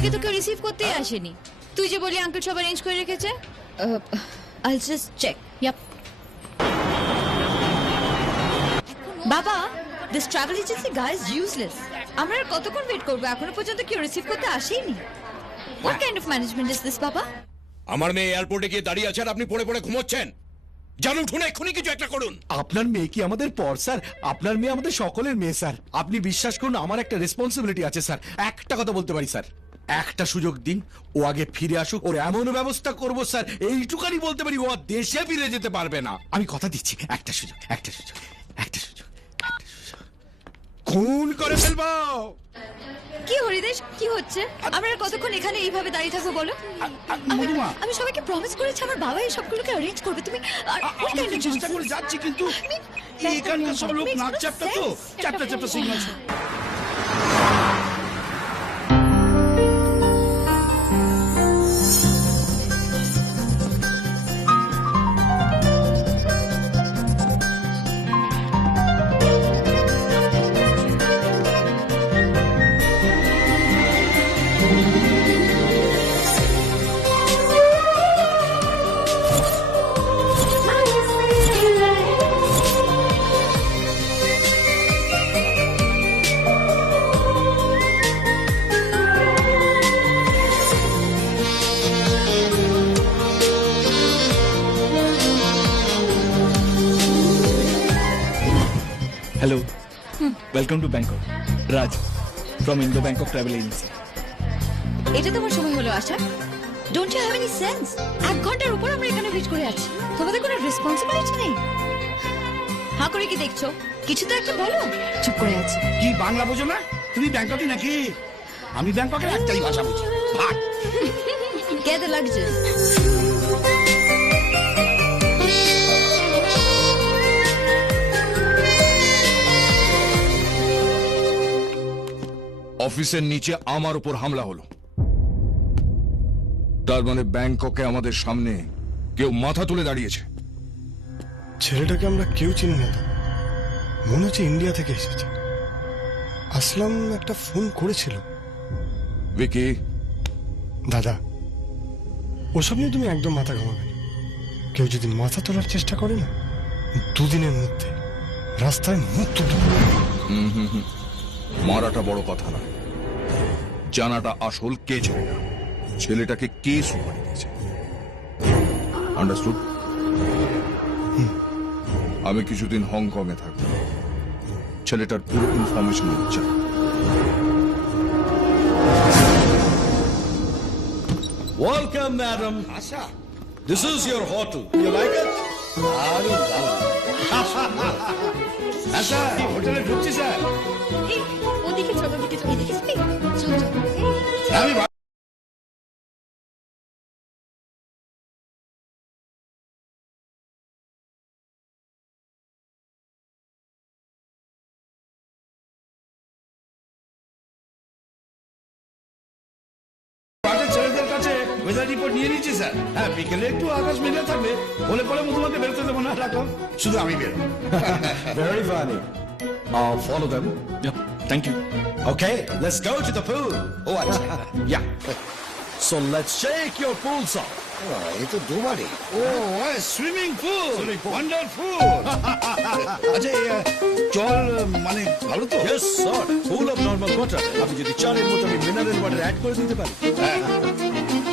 থেকে তো কেউ রিসিভ করতেই আসেনি। তুই যে বলি আঙ্কেল সব অ্যারেঞ্জ করে রেখেছে। I'll just check. Yep. বাবা, this travel agency guy is useless. আমরা আর কতক্ষণ ওয়েট করবো? এখনো পর্যন্ত কেউ রিসিভ করতে আসেনি। What kind of management is this, বাবা? আমার মেয়ে এয়ারপোর্টে গিয়ে দাঁড়িয়ে আছে আর আপনি পড়ে পড়ে ঘুমোচ্ছেন। জান উঠুন, এক্ষুনি কিছু একটা করুন। আপনার মেয়ে কি আমাদের পর স্যার? আপনার মেয়ে আমাদের সকলের মেয়ে স্যার। আপনি বিশ্বাস করুন, আমার একটা রেসপন্সিবিলিটি আছে স্যার। একটা কথা বলতে পারি স্যার, একটা সুযোগ দিন, ও আগে ফিরে আসুক। ওর এমন ব্যবস্থা করবো স্যার, এইটুকানি বলতে পারি, ও আর দেশে ফিরে যেতে পারবে না। আমি কথা দিচ্ছি, একটা সুযোগ, একটা সুযোগ, একটা সুযোগ, একটা সুযোগ। খুন করে ফেলবো। কি হরিদেশ, কি হচ্ছে? আমরা আর কতক্ষণ এখানে এইভাবে দাঁড়িয়ে থাকবো বলো? আমি সবাইকে প্রমিস করেছি আমার বাবা এই সবগুলোকে অ্যারেঞ্জ করবে। তুমি চেষ্টা করে যাচ্ছি, কিন্তু এখানকার সব লোক নাক চাপটা তো চাপটা চাপটা signal. Hello, welcome to Bangkok. Raj from Indo Bangkok travel agency. এটা তোমার সময় হলো আসা? Don't you have any sense? 1 ঘন্টার উপর আমরা এখানে ওয়েট করে আছি। তোমাদের কোনো রেসপন্সিবিলিটি নেই? হা করে কি দেখছো? কিছু তো একটা বলো। চুপ করে আছি। কি বাংলা বোঝো না তুমি? ব্যাংককে নাকি? আমি ব্যাংককের একটাই ভাষা বুঝি, ভাট। Get the luggage. অফিসের নিচে আমার উপর হামলা হলো, তার মানে ব্যাংককে আমাদের সামনে কেউ মাথা তুলে দাঁড়িয়েছে। ছেলেটাকে আমরা কেউ চিনি না তো, মনে হচ্ছে ইন্ডিয়া থেকে এসেছে। আসলাম একটা ফোন করেছিল। ভিকি, দাদা ওসব নিয়ে তুমি একদম মাথা ঘামাবে না। কেউ যদি মাথা তোলার চেষ্টা করে না, 2 দিনের মধ্যে রাস্তায় মুখ তুলে মারাটা বড় কথা না, জানাটা আসল কে চায় না, ছেলেটাকে কে সুপারি দিয়েছে। আন্ডারস্টুড? আমি কিছুদিন হংকং এ থাকবো, ছেলেটার পুরো ইনফরমেশন নিতে চাই। Welcome, madam. Asha, This is your hotel. You like it? আশা হোটেলে ঢুকছি স্যার। ওদিকে চলো, ওদিকে চলো, এদিকে চলো, চলো। আমি ছেলেদের কাছে ওয়েদার রিপোর্ট নিয়ে নিচ্ছি স্যার। হ্যাঁ, বিকেলে একটু আকাশ মেঘলা থাকবে, বলে পরে মধুমাকে বেরোতে দেবো না, রাখো শুধু আমি বেরো। Very funny. Follow them. Yep, thank you. Okay, let's go to the pool. ও আচ্ছা, Yeah. So let's shake your pools off. এই তো দুবারে। ও সুইমিং পুল, ওয়ান্ডারফুল। আচ্ছা, জল মানে ভালো তো? Yes, sir. Full of normal water. আপনি যদি চান এর মধ্যে আমি মিনারেল ওয়াটার অ্যাড করে দিতে পারি।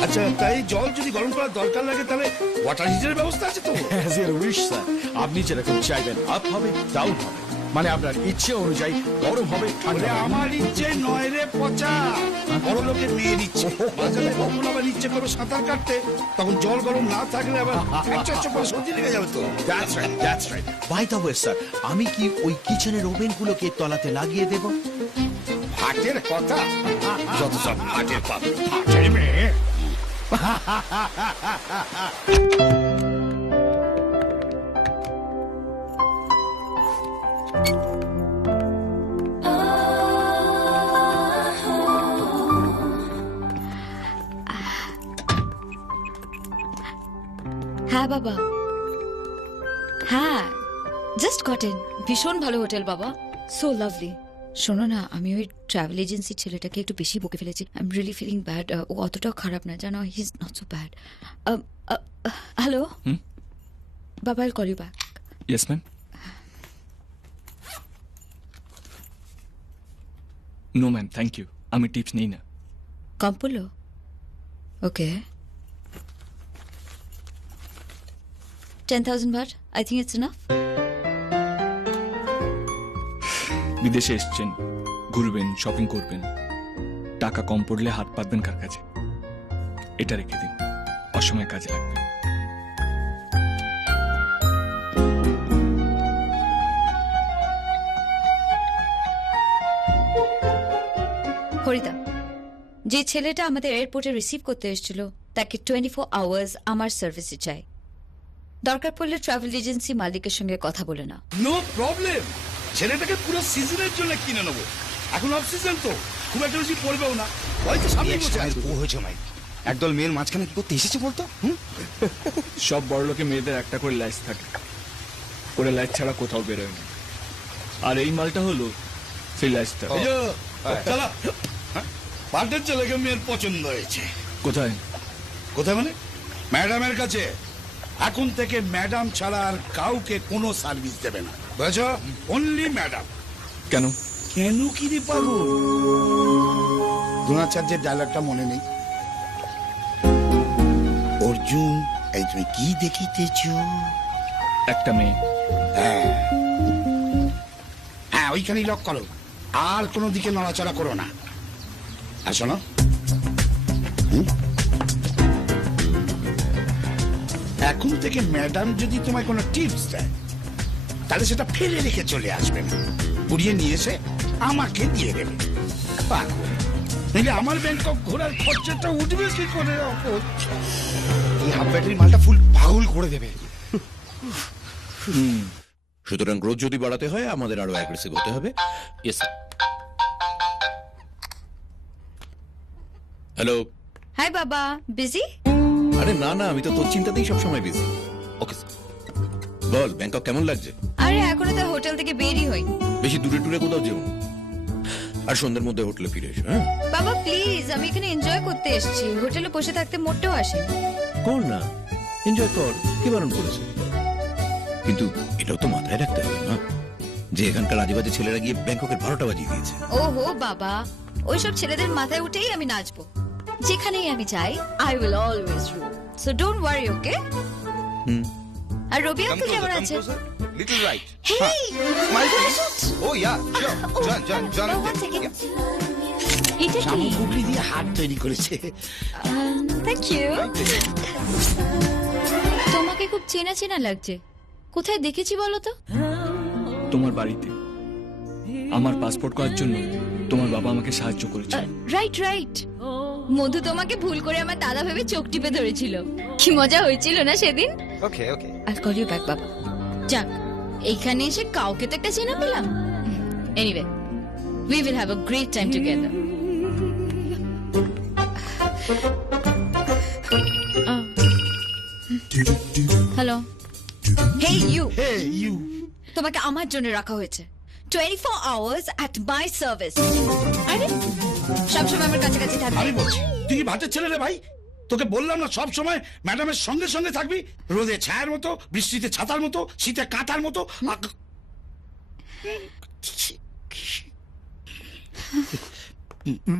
আচ্ছা, তাই জল যদি গরম করার দরকার লাগে তাহলে ওয়াটার হিটারের ব্যবস্থা আছে তো? As your wish, sir. আপনি যেরকম চাইবেন, আপ হবে, ডাউন হবে। মানে আপনার ইচ্ছে অনুযায়ী গরম হবে, ঠান্ডা হবে। আমার ইচ্ছে নয় রে পচা, বড় লোকের মেয়ের ইচ্ছে। বাজারে কখন আবার ইচ্ছে করো সাঁতার কাটতে, তখন জল গরম না থাকলে আবার চচ্চর করে সর্দি লেগে যাবে তো। That's right, that's right. By the way, sir, আমি কি ওই কিচেনের ওভেনগুলোকে তলাতে লাগিয়ে দেব? হাটের কথা, যত সব হাটের পাবে, হাটের মেয়ে। হ্যাঁ বাবা, হ্যাঁ, জাস্ট গট ইন। ভীষণ ভালো হোটেল বাবা, সো লাভলি। শোনো না, আমি ওই ট্রাভেল এজেন্সির ছেলেটাকে একটু বেশি বকে ফেলেছি। I am really feeling bad. ও অতটাও খারাপ না, জানো, he is not so bad. Hello বাবা, I'll call you back. Yes ma'am. No ma'am, thank you, আমি টিপস নেই না। কম পড়লো? ওকে, 10,000 baht, I think it's enough. বিদেশে এসছেন, ঘুরবেন, শপিং করবেন, টাকা কম পড়লে হাত পাতবেন কার কাছে? এটা রেখে দিন, অসময়ে কাজে লাগবে। হরিদা, যে ছেলেটা আমাদের এয়ারপোর্টে রিসিভ করতে এসেছিল তাকে 24 আওয়ার্স আমার সার্ভিসে চাই। দরকার পড়লে ট্রাভেল এজেন্সি মালিকের সঙ্গে কথা বলে না। নো প্রবলেম, ছেলেটাকে পুরো সিজনের জন্য কিনে নেবো। এখন অফ সিজন তো খুব একটা বেশি পড়বেও না, হয়তো সামনে বসে আছে। ও হয়েছে ভাই, একদল মেয়ের মাঝখানে কি করতে এসেছে বলতো? সব বড় লোকে মেয়েদের একটা করে লাইট থাকে, ওরা লাইট ছাড়া কোথাও বেরোয় না। আর এই মালটা হলো সেই লাইটটা। চলো, পাটের ছেলেকে মেয়ের পছন্দ হয়েছে। কোথায়? কোথায় মানে? ম্যাডামের কাছে। এখন থেকে ম্যাডাম ছাড়া আর কাউকে কোনো সার্ভিস দেবে না, বুঝছো? Only madam. কেন? কেন কি রে পাগল? দ্রোণাচার্যের ডায়লগটা মনে নেই? অর্জুন, এই তুমি কি দেখিতেছ? একটা মেয়ে। হ্যাঁ, ওইখানেই লক করো, আর কোনো দিকে নড়াচড়া করো না। আর শোনো, এখন থেকে ম্যাডাম যদি তোমায় কোনো টিপস দেয় তাহলে সেটা ফেলে রেখে চলে আসবে না, কুড়িয়ে নিয়ে এসে আমাকে দিয়ে দেবে। আমার ব্যাংকক ঘোরার খরচাটা উঠবে কি করে? এই হাফ ব্যাটারি মালটা ফুল পাগল করে দেবে। সুতরাং গ্রোথ যদি বাড়াতে হয় আমাদের আরো অ্যাগ্রেসিভ হতে হবে। ইয়েস। হ্যালো। হাই বাবা, বিজি? আরে না না, আমি তো তোর চিন্তাতেই সবসময় বিজি। ওকে বল, ব্যাংকক কেমন লাগছে? আরে এখনো তো হোটেল থেকে বেরই হয়নি। বেশি দূরে টুরে কোথাও যেও না, আর সন্ধ্যের মধ্যে হোটেলে ফিরে এসো। হ্যাঁ বাবা প্লিজ, আমি এখানে এনজয় করতে এসেছি, হোটেলে বসে থাকতে মোটেও আসেনি। কর না, এনজয় কর, কি বারণ করেছে? কিন্তু এটাও তো মাথায় রাখতে হবে না যে এখানকার আদিবাসী ছেলেরা গিয়ে ব্যাংককের 12টা বাজিয়ে দিয়েছে। ওহো বাবা, ওইসব ছেলেদের মাথায় উঠেই আমি নাচবো। যেখানেই আমি যাই, I will always rule, so don't worry, okay? আর রবি আঙ্কেল কেমন আছে? Little right. হেই, স্মাইল ও ইয়া, জন জন জন। এটা কি? গুগলি দিয়ে হাত তৈরি করেছে। Thank you. তোমাকে খুব চেনা চেনা লাগছে, কোথায় দেখেছি বলো তো? তোমার বাড়িতে আমার পাসপোর্ট করার জন্য তোমার বাবা আমাকে সাহায্য করেছে। রাইট রাইট, মধু তোমাকে ভুল করে আমার দাদা ভেবে চোখ টিপে ধরেছিল। কি মজা হয়েছিল না সেদিন? ওকে ওকে, I'll call you back, বাবা। যাক, এইখানে এসে কাউকে তো একটা চেনা পেলাম। Anyway, we will have a great time together. Hello. Hey you. Hey you. তোমাকে আমার জন্য রাখা হয়েছে 24 hours at my service. আরে সবসময় আমার কাছাকাছি থাকবে। আমি বলছি, তুই কি ভাতের ছেলে রে ভাই? তোকে বললাম না সব সময় ম্যাডামের সঙ্গে সঙ্গে থাকবি, রোদে ছায়ার মতো, বৃষ্টিতে ছাতার মতো, শীতে কাঁথার মতো।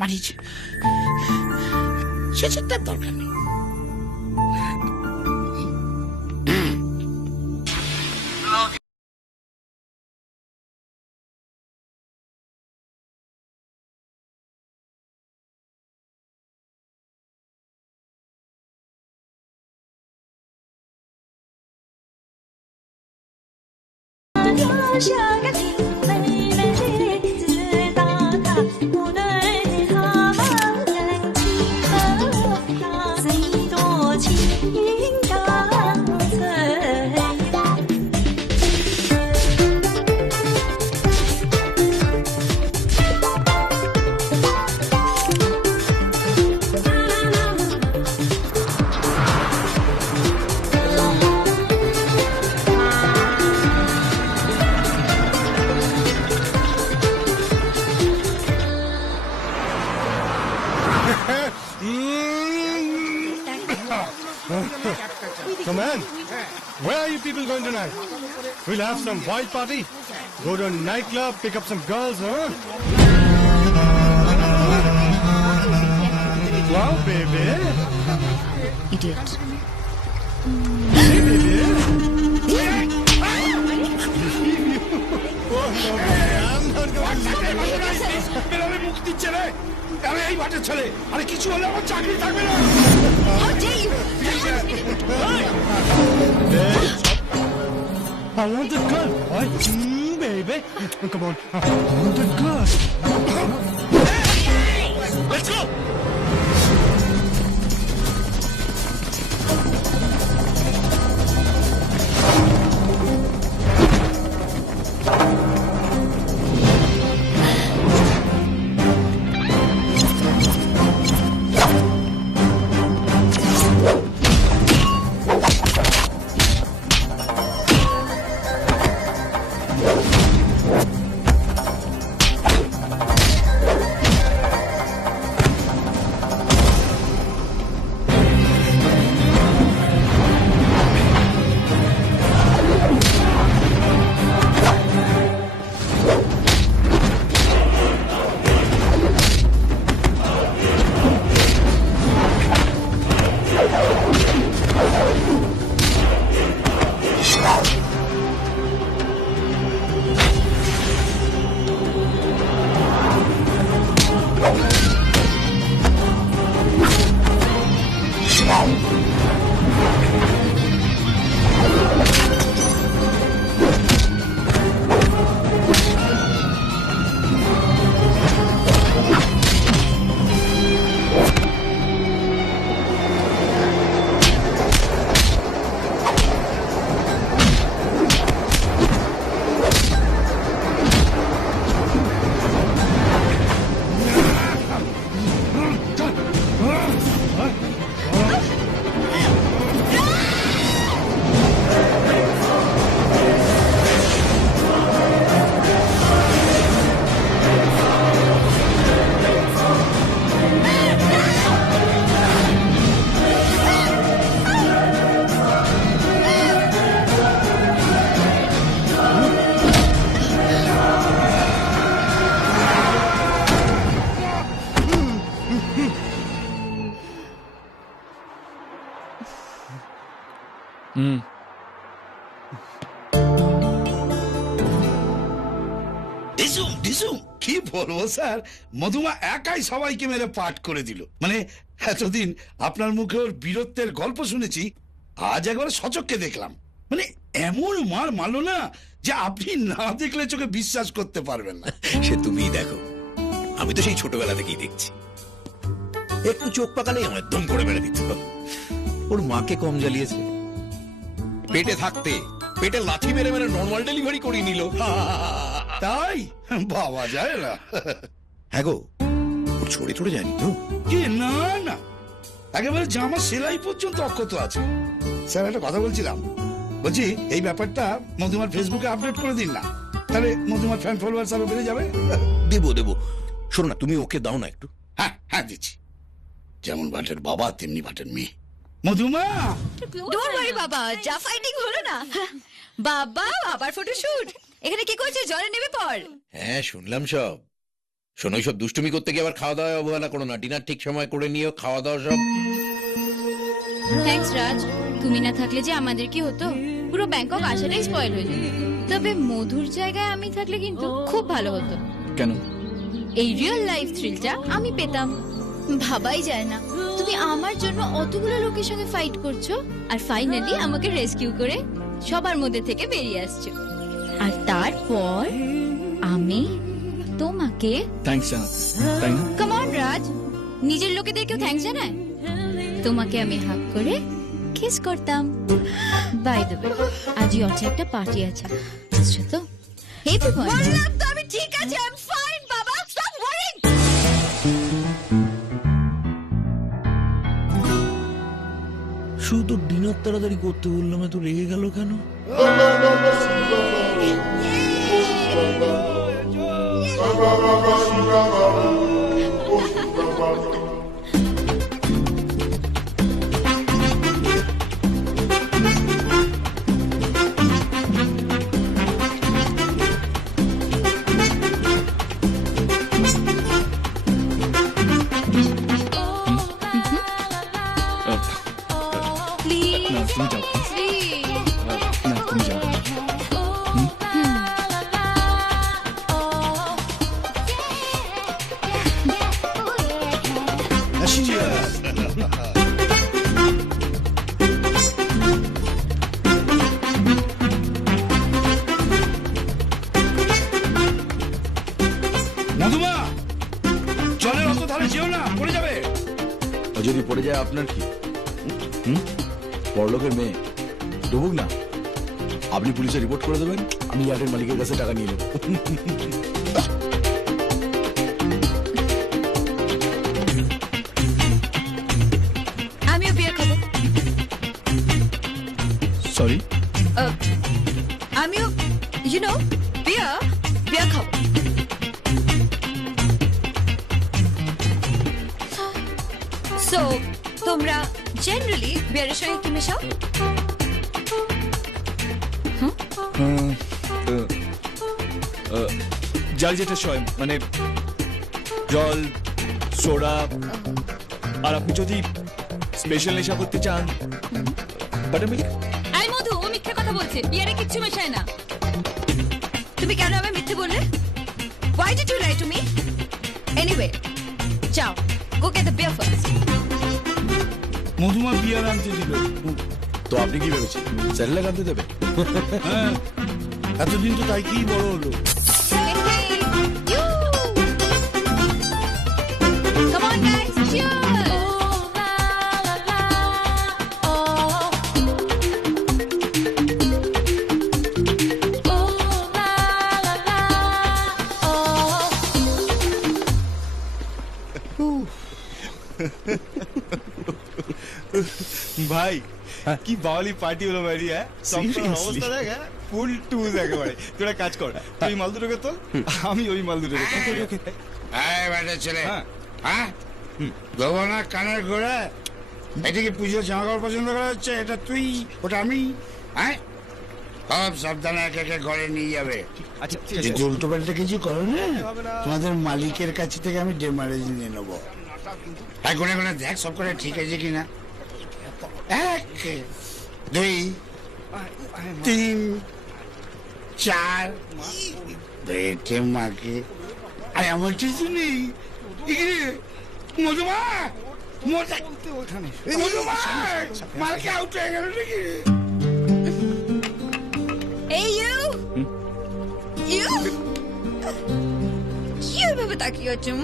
মারিচ শেষের তার দরকার নেই। So man, where are you people going tonight? We'll have some wild party, go to a nightclub, pick up some girls, huh? Wow, baby. Idiot. Hey, baby. বেরোলে মুখ দিচ্ছে রে আরে এই বাটের ছেলে আরে কিছু হলে আমার চাকরি থাকবে না I want the girl, boy. Baby. Come on. I want the girl. Let's go. কি বলবো স্যার মধুমা একাই সবাইকে মেরে পাঠ করে দিল মানে এতদিন আপনার মুখে ওর বীরত্বের গল্প শুনেছি আজ একবার সচক্ষে দেখলাম মানে এমন মার মারলো না যে আপনি না দেখলে চোখে বিশ্বাস করতে পারবেন না সে তুমিই দেখো আমি তো সেই ছোটবেলা থেকেই দেখছি একটু চোখ পাকালেই আমার দম করে মেরে দিত ওর মাকে কম জ্বালিয়েছে পেটে থাকতে পেটে লাথি মেরে মেরে নর্মাল ডেলিভারি করিয়ে নিল তাই ভাবা যায় না হ্যাঁ গো ছড়ে ছড়ে যায়নি তো কি না না একেবারে জামা সেলাই পর্যন্ত অক্ষত আছে স্যার একটা কথা বলছিলাম বলছি এই ব্যাপারটা মধুমার ফেসবুকে আপডেট করে দিন না তাহলে মধুমার ফ্যান ফলোয়ার্স আরো বেড়ে যাবে দেবো দেবো শোনো না তুমি ওকে দাও না একটু হ্যাঁ হ্যাঁ দিচ্ছি যেমন ভাটের বাবা তেমনি ভাটের মেয়ে মধুমা ডোন্ট ওয়ারি বাবা যা ফাইটিং হলো না বাবা আবার ফটোশুট এখানে কি করছিস জলে নেমে পড় হ্যাঁ শুনলাম সব শোনো সব দুষ্টুমি করতে গিয়ে আবার খাওয়া দাওয়া অবহেলা করো না ডিনার ঠিক সময় করে নিও খাওয়া দাওয়া সব থ্যাঙ্কস রাজ তুমি না থাকলে যে আমাদের কি হতো পুরো ব্যাংকক আসাটাই স্পয়েল হয়ে যেত তবে মধুর জায়গায় আমি থাকলে কিন্তু খুব ভালো হতো কেন এই রিয়েল লাইফ থ্রিলটা আমি পেতাম ভাবাই যায় না তুমি আমার জন্য অতগুলো লোকের সঙ্গে ফাইট করছো আর ফাইনালি আমাকে রেস্কিউ করে সবার মধ্যে থেকে বেরিয়ে আসছো আর তারপর আমি তোমাকে থ্যাঙ্কস জানাতে তাই না কাম অন রাজ নিজের লোকেদের কেউ থ্যাঙ্কস জানায় তোমাকে আমি হাত করে কিস করতাম বাই দ্য ওয়ে আজ ইয়র্চে একটা পার্টি আছে আসছো তো এভরিওয়ান বললাম তো আমি ঠিক আছি আই এম ফাইন বাবা স্টপ ওয়ারিং শুধু ডিনার তাড়াতাড়ি করতে বললাম এত রেগে গেল কেন মধুমা জলের অত ধারে যেও না, পড়ে যাবে। ও যদি পড়ে যায় আপনার কি? বড়লোকের মেয়ে ডুবুক না, আপনি পুলিশে রিপোর্ট করে দেবেন, আমি ইয়ার্ডের মালিকের কাছে টাকা নিয়ে নেব। আমিও বিয়ার খাবো। সরি, আমিও বিয়ার খাবো। সো তোমরা জেনারেলি বিয়ারের সঙ্গে কি মেশাও? যার যেটা সয়, মানে জল, সোডা, আর আপনি যদি স্পেশাল নেশা করতে চান বাটার মিল্ক। আই মধু, ও মিথ্যে কথা বলছে, বিয়ারে কিচ্ছু মেশায় না। তুমি কেন আমায় মিথ্যে বললে? Why did you lie to me? Anyway, যাও, go get the beer first. মধুমা বিয়ার আনতে দিল। তো আপনি কি ভেবেছেন স্যারেলা আনতে দেবে? হ্যাঁ, এতদিন তো তাই কি বড় হলো। Come on guys, cheers! ভাই কি বাওয়ালি পার্টি হলো ভাই, হ্যাঁ অবস্থা দেখ, ফুল টুজ একেবারে। তোরা কাজ কর, তুই মাল দুটোকে তোল, আমি ওই মাল দুটোকে ছেলে। হ্যাঁ, দেবো না কানের ঘোড়া। এটা কি পুজোর জামা কাপড় পছন্দ করা হচ্ছে? এটা তুই, ওটা আমি। হ্যাঁ, সব সাবধানে এক এক ঘরে নিয়ে যাবে। আচ্ছা, উল্টো পাল্টা কিছু করো না, তোমাদের মালিকের কাছে থেকে আমি ডেমারেজ নিয়ে নেবো। গুনে গুনে দেখ সব করে ঠিক আছে কিনা। 1 2 3 4 বেটে মাকে। আরে আমার কিছু নেই। মধুমা, মধুমা মালকে আউট হয়ে গেল নাকি? Hey you! কি ভাবে তাকিয়ে আছো?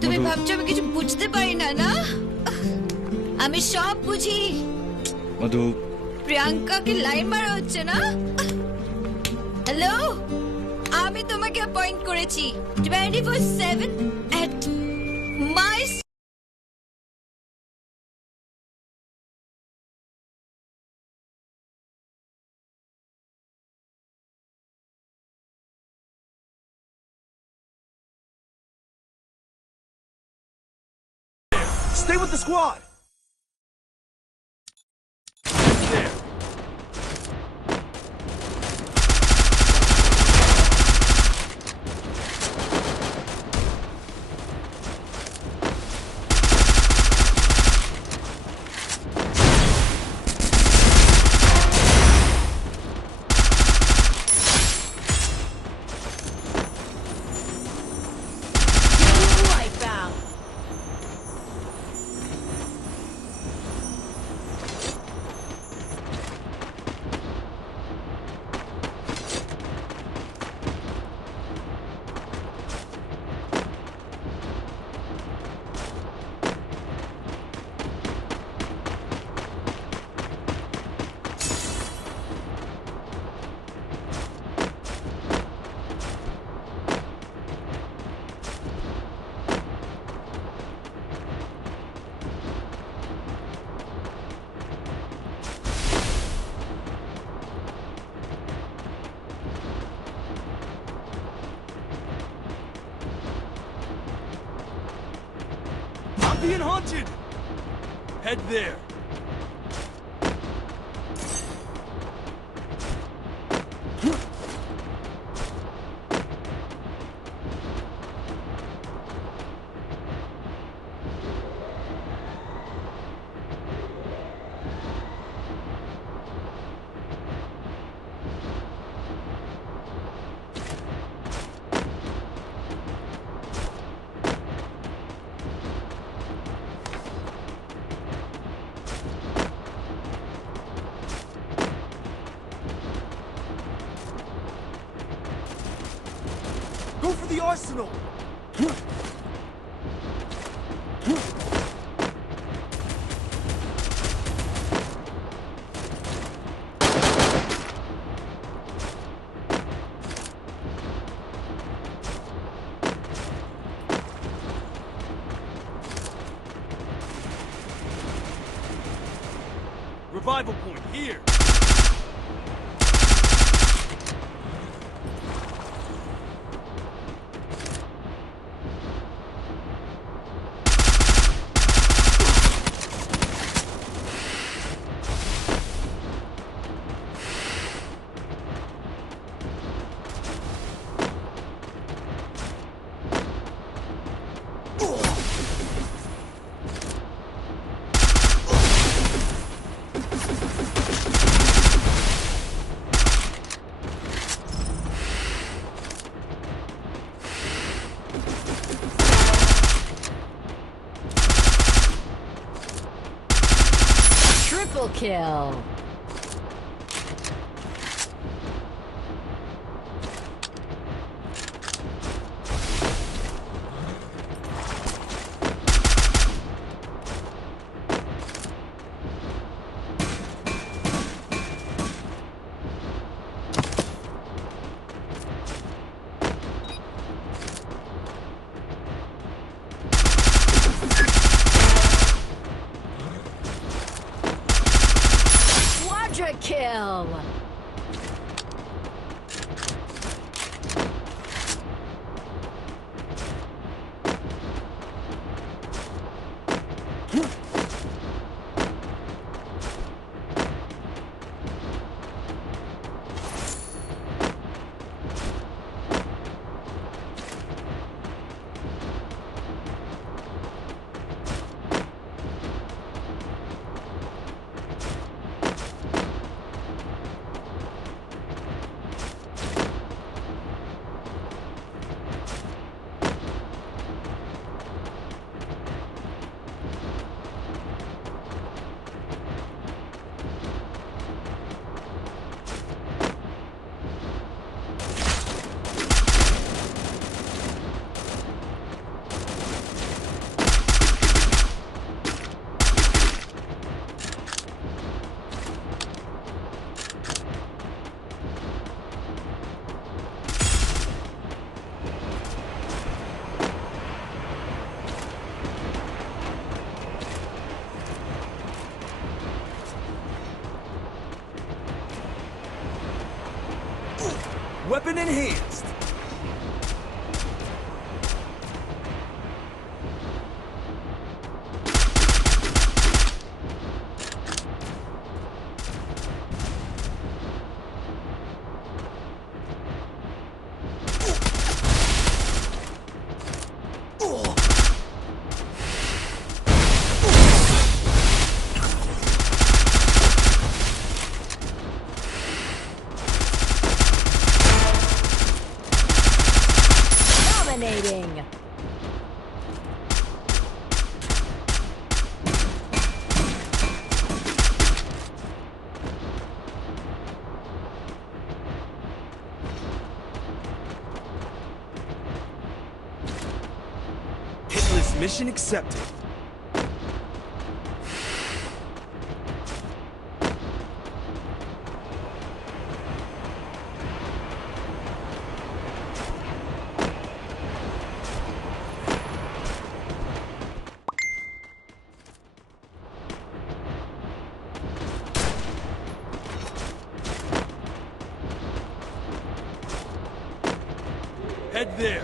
তুমি ভাবছো আমি কিছু বুঝতে পারি না, না? আমি সব বুঝি। মধু, প্রিয়াঙ্কাকে লাইন মারা হচ্ছে না? হ্যালো, আমি তোমাকে অ্যাপয়েন্ট করেছি 24/7 at my Stay with the squad! There. I'm being haunted! Head there. for the arsenal! Revival point here! Triple kill. Quadra kill. Weapon enhanced! Dominating. Hitless mission accepted. Head there.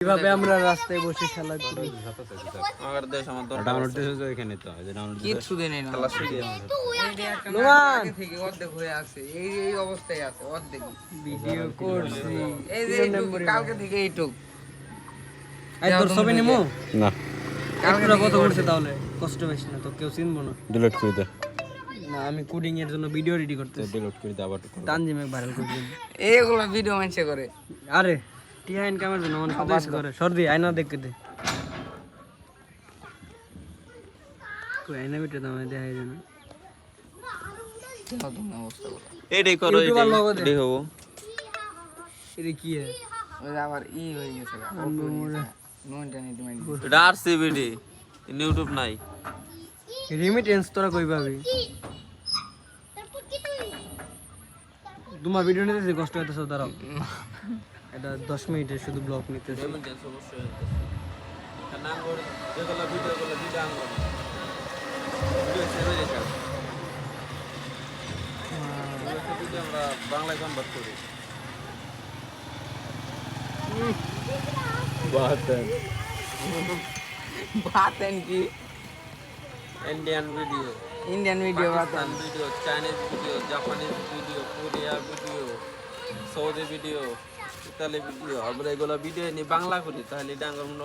কিভাবে আমরা রাস্তায় বসে খেলা করি আমার দেশ আমার দরকার ডাউনলোড দিতে তো এখানে তো এই যে ডাউনলোড কিছু দেন না খেলা শুরু নোমান থেকে অর্ধেক হয়ে আছে এই অবস্থায় আছে অর্ধেক ভিডিও করছি এই যে কালকে থেকে এইটুক আই তোর ছবি নিমু না কালকে কত করছে তাহলে কষ্ট বেশি না তো কেউ চিনবো না ডিলিট করে দে না আমি কোডিং এর জন্য ভিডিও রেডি করতেছি ডিলিট করে দে আবার তানজিমে ভাইরাল করে দিন এইগুলা ভিডিও মানছে করে আরে টিয়া ইনকামের জন্য মানে কত করে সর্দি আয়না দেখতে দে কই আয়না বিটে দামে দেখাই দেন এইটাই করো এইটাই হবো এটা কি है ওই আবার ই হয়ে গেছে নোনটা নিতে মাইন এটা আরসিবিডি ইউটিউব নাই রিমিটেন্স তোরা কই পাবি তোমার ভিডিও নিতে কষ্ট হইতেছে দাঁড়াও এটা 10 মিনিটে শুধু ব্লগ নিতেছে রিমিটেন্স অবশ্যই না করে যেগুলো ভিডিওগুলো ভিডিও আনবো ভিডিও সেভ হয়ে যাবে ভিডিও আমরা বাংলায় কনভার্ট করি বাতেন কি Indian video Pakistan video Chinese video Japanese video Korea video Saudi video Italy video আমরা এগুলো ভিডিও নি বাংলা করি তাহলে ডাঙ্গর মনে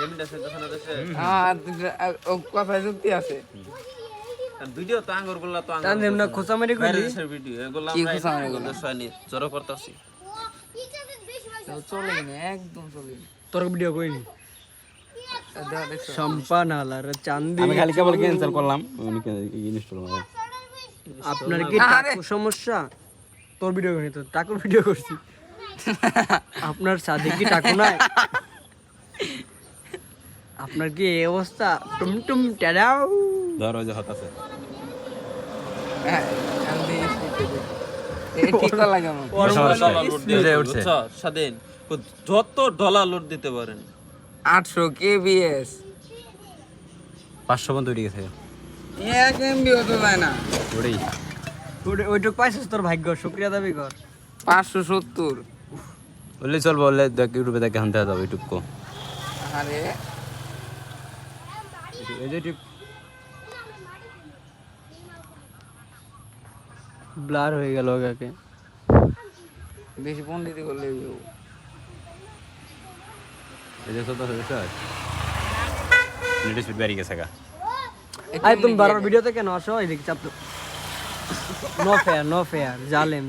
রেমিটেন্সের দোকানে দেশে কথা যুক্তি আছে ভিডিও তো আঙ্গুর গুলা তো আঙ্গুর তান না খোসামারি করি ভিডিও এগুলো আমরা দেশানি জড়ো করতেছি চলে না একদম চলে তোর ভিডিও কইনি সম্পানালার চাঁদি আমি খালি কেবল ক্যান্সেল করলাম উনি ইনস্টল করে আপনার কি টাকু সমস্যা তোর ভিডিও কইনি তো টাকুর ভিডিও করছি আপনার সাথে কি টাকু নাই আপনার কি এই অবস্থা টুমটুম টেরাও ধরো যে হতাছে হ্যাঁ আমি এই ঠিক লাগে আমার স্বাধীন যত ডলার লোড দিতে পারেন 800 kbs 500 বন্ধ হয়ে গেছে 1 MB হতো যায় না ওরেই ওইটুক পাইছিস তোর ভাগ্য শুকরিয়া দাবি কর 570 বললে চল বললে দেখ ইউটিউবে দেখে হানতে যাবে ইউটিউব কো আরে এই যে টিপ ব্লার হয়ে গেল ওকে বেশি পণ্ডিতি করলে এই যে সব হয়েছে স্যার নেট স্পিড বেরিয়ে গেছে গা আই তুমি বারবার ভিডিওতে কেন আসো এদিকে চাপ নো ফেয়ার জালেম